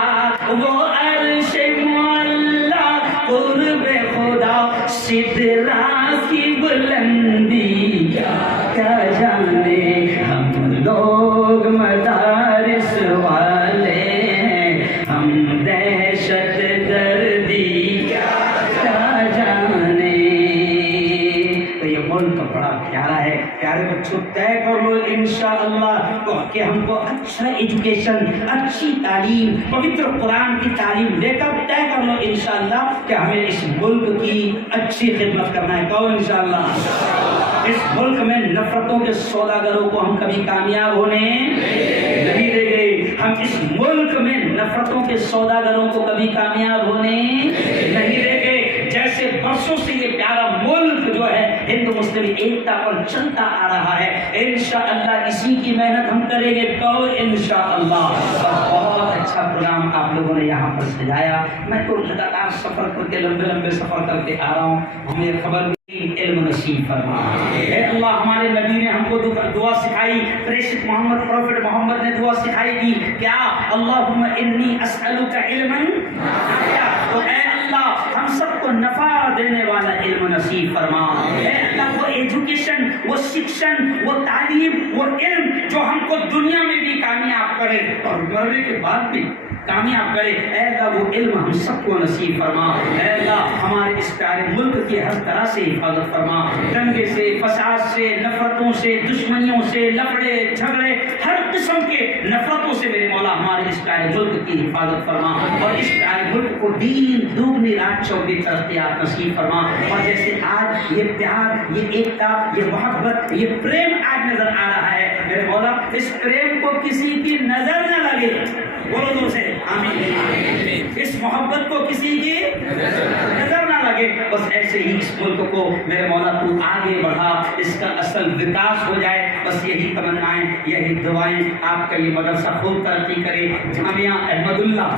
وہ عرش معلا قرب خدا, سدرا کی بلندی کیا جانے. ہم لوگ مدارس والے ہیں, ہم دہشت گردی کیا جانے. تو یہ ملک بڑا پیارا ہے. پیارے بچوں طے کر لو انشاءاللہ تو کہ ہم کو اچھا ایجوکیشن, اچھی تعلیم, پوتر قرآن کی تعلیم لے کر طے کر لو انشاءاللہ کہ ہمیں اس ملک کی اچھی خدمت کرنا ہے. کہو انشاءاللہ. اس ملک میں نفرتوں کے سوداگروں کو ہم کبھی کامیاب ہونے نہیں دیں گے. ہم اس ملک میں نفرتوں کے سوداگروں کو کبھی کامیاب ہونے نہیں دیں گے. جیسے برسوں سے یہ پیارا ملک جو ہے ہندو مسلم ایکتا پر چلتا آ رہا ہے, انشاءاللہ اسی کی محنت ہم کریں گے. کہو انشاءاللہ. بہت اچھا پروگرام آپ لوگوں نے یہاں پر سجایا. میں تو لگاتار سفر کر کے لمبے سفر کرتے آ رہا ہوں. ہمیں خبر علم نصیب فرما. اے اللہ ہمارے نبی نے ہم کو دعا سکھائی, پریشت محمد پروفٹ محمد نے دعا سکھائی تھی کیا, اللہم انی اسألک علما نافعا. تو اے اللہ ہم سب کو نفع دینے والا علم نصیب فرما. اے اللہ ایجوکیشن، وہ تعلیم، وہ علم جو ہم کو دنیا میں بھی کامیاب کرے اور مرنے کے بعد بھی کامیاب کرے۔ اے اللہ وہ علم ہم سب کو نصیب فرما۔ اے اللہ ہمارے اس پیارے ملک کی ہر طرح سے حفاظت فرما، دنگے سے، فساد سے، نفرتوں سے، دشمنیوں سے، لفڑے جھگڑے، ہر قسم کے نفرتوں سے میرے مولا ہمارے اس پیارے ملک کی حفاظت فرما، اور اس پیارے ملک کو دین دوگنی رات چوگنی ترقیات نصیب فرما۔ اور جیسے آج یہ پیار، یہ ایکتا، یہ محبت، یہ پریم آج نظر آ رہا ہے میرے مولا، اس پریم کو کسی کی نظر نہ لگے، بولو دور سے آمین۔ اس محبت کو کسی کی نظر نہ لگے، بس ایسے ہی اس ملک کو میرے مولا تو آگے بڑھا، اس کا اصل وکاس ہو جائے، بس یہی تمنائیں، یہی دعائیں۔ آپ کا یہ مدرسہ خوب ترقی کرے۔ جامعہ احمد اللہ،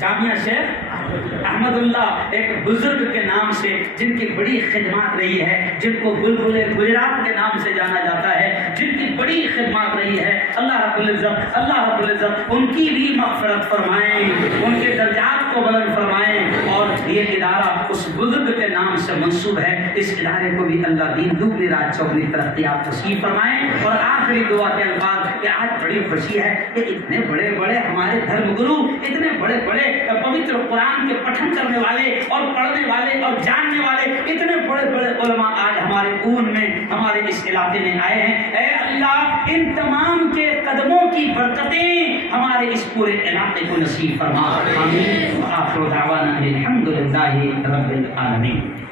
جامعہ شیخ احمد اللہ ایک بزرگ کے نام سے جن کی بڑی خدمات رہی ہے، جن کو بلبل گجرات کے نام سے جانا جاتا ہے، جن کی بڑی خدمات رہی ہے، اللہ رب العزت ان کی بھی مغفرت فرمائیں، ان کے درجات کو بلند فرمائیں، اور یہ ادارہ اس بزرگ کے نام سے منسوب ہے، اس ادارے کو بھی اللہ دین دوگنی رات چوگنی ترقیات نصیب فرمائیں۔ اور آخری دعا کے الفاظ کہ آج بڑی خوشی ہے کہ اتنے بڑے بڑے ہمارے دھرم گرو، اتنے بڑے بڑے پوتر قرآن کے پٹھن کرنے والے اور پڑھنے والے اور جاننے والے اتنے بڑے بڑے علماء آج ہمارے اون میں، ہمارے اس علاقے میں آئے ہیں۔ اے اللہ ان تمام کے قدموں کی برکتیں ہمارے اس پورے علاقے کو نصیب فرما، آمین۔ وآخر دعوانا الحمد للہ رب العالمین۔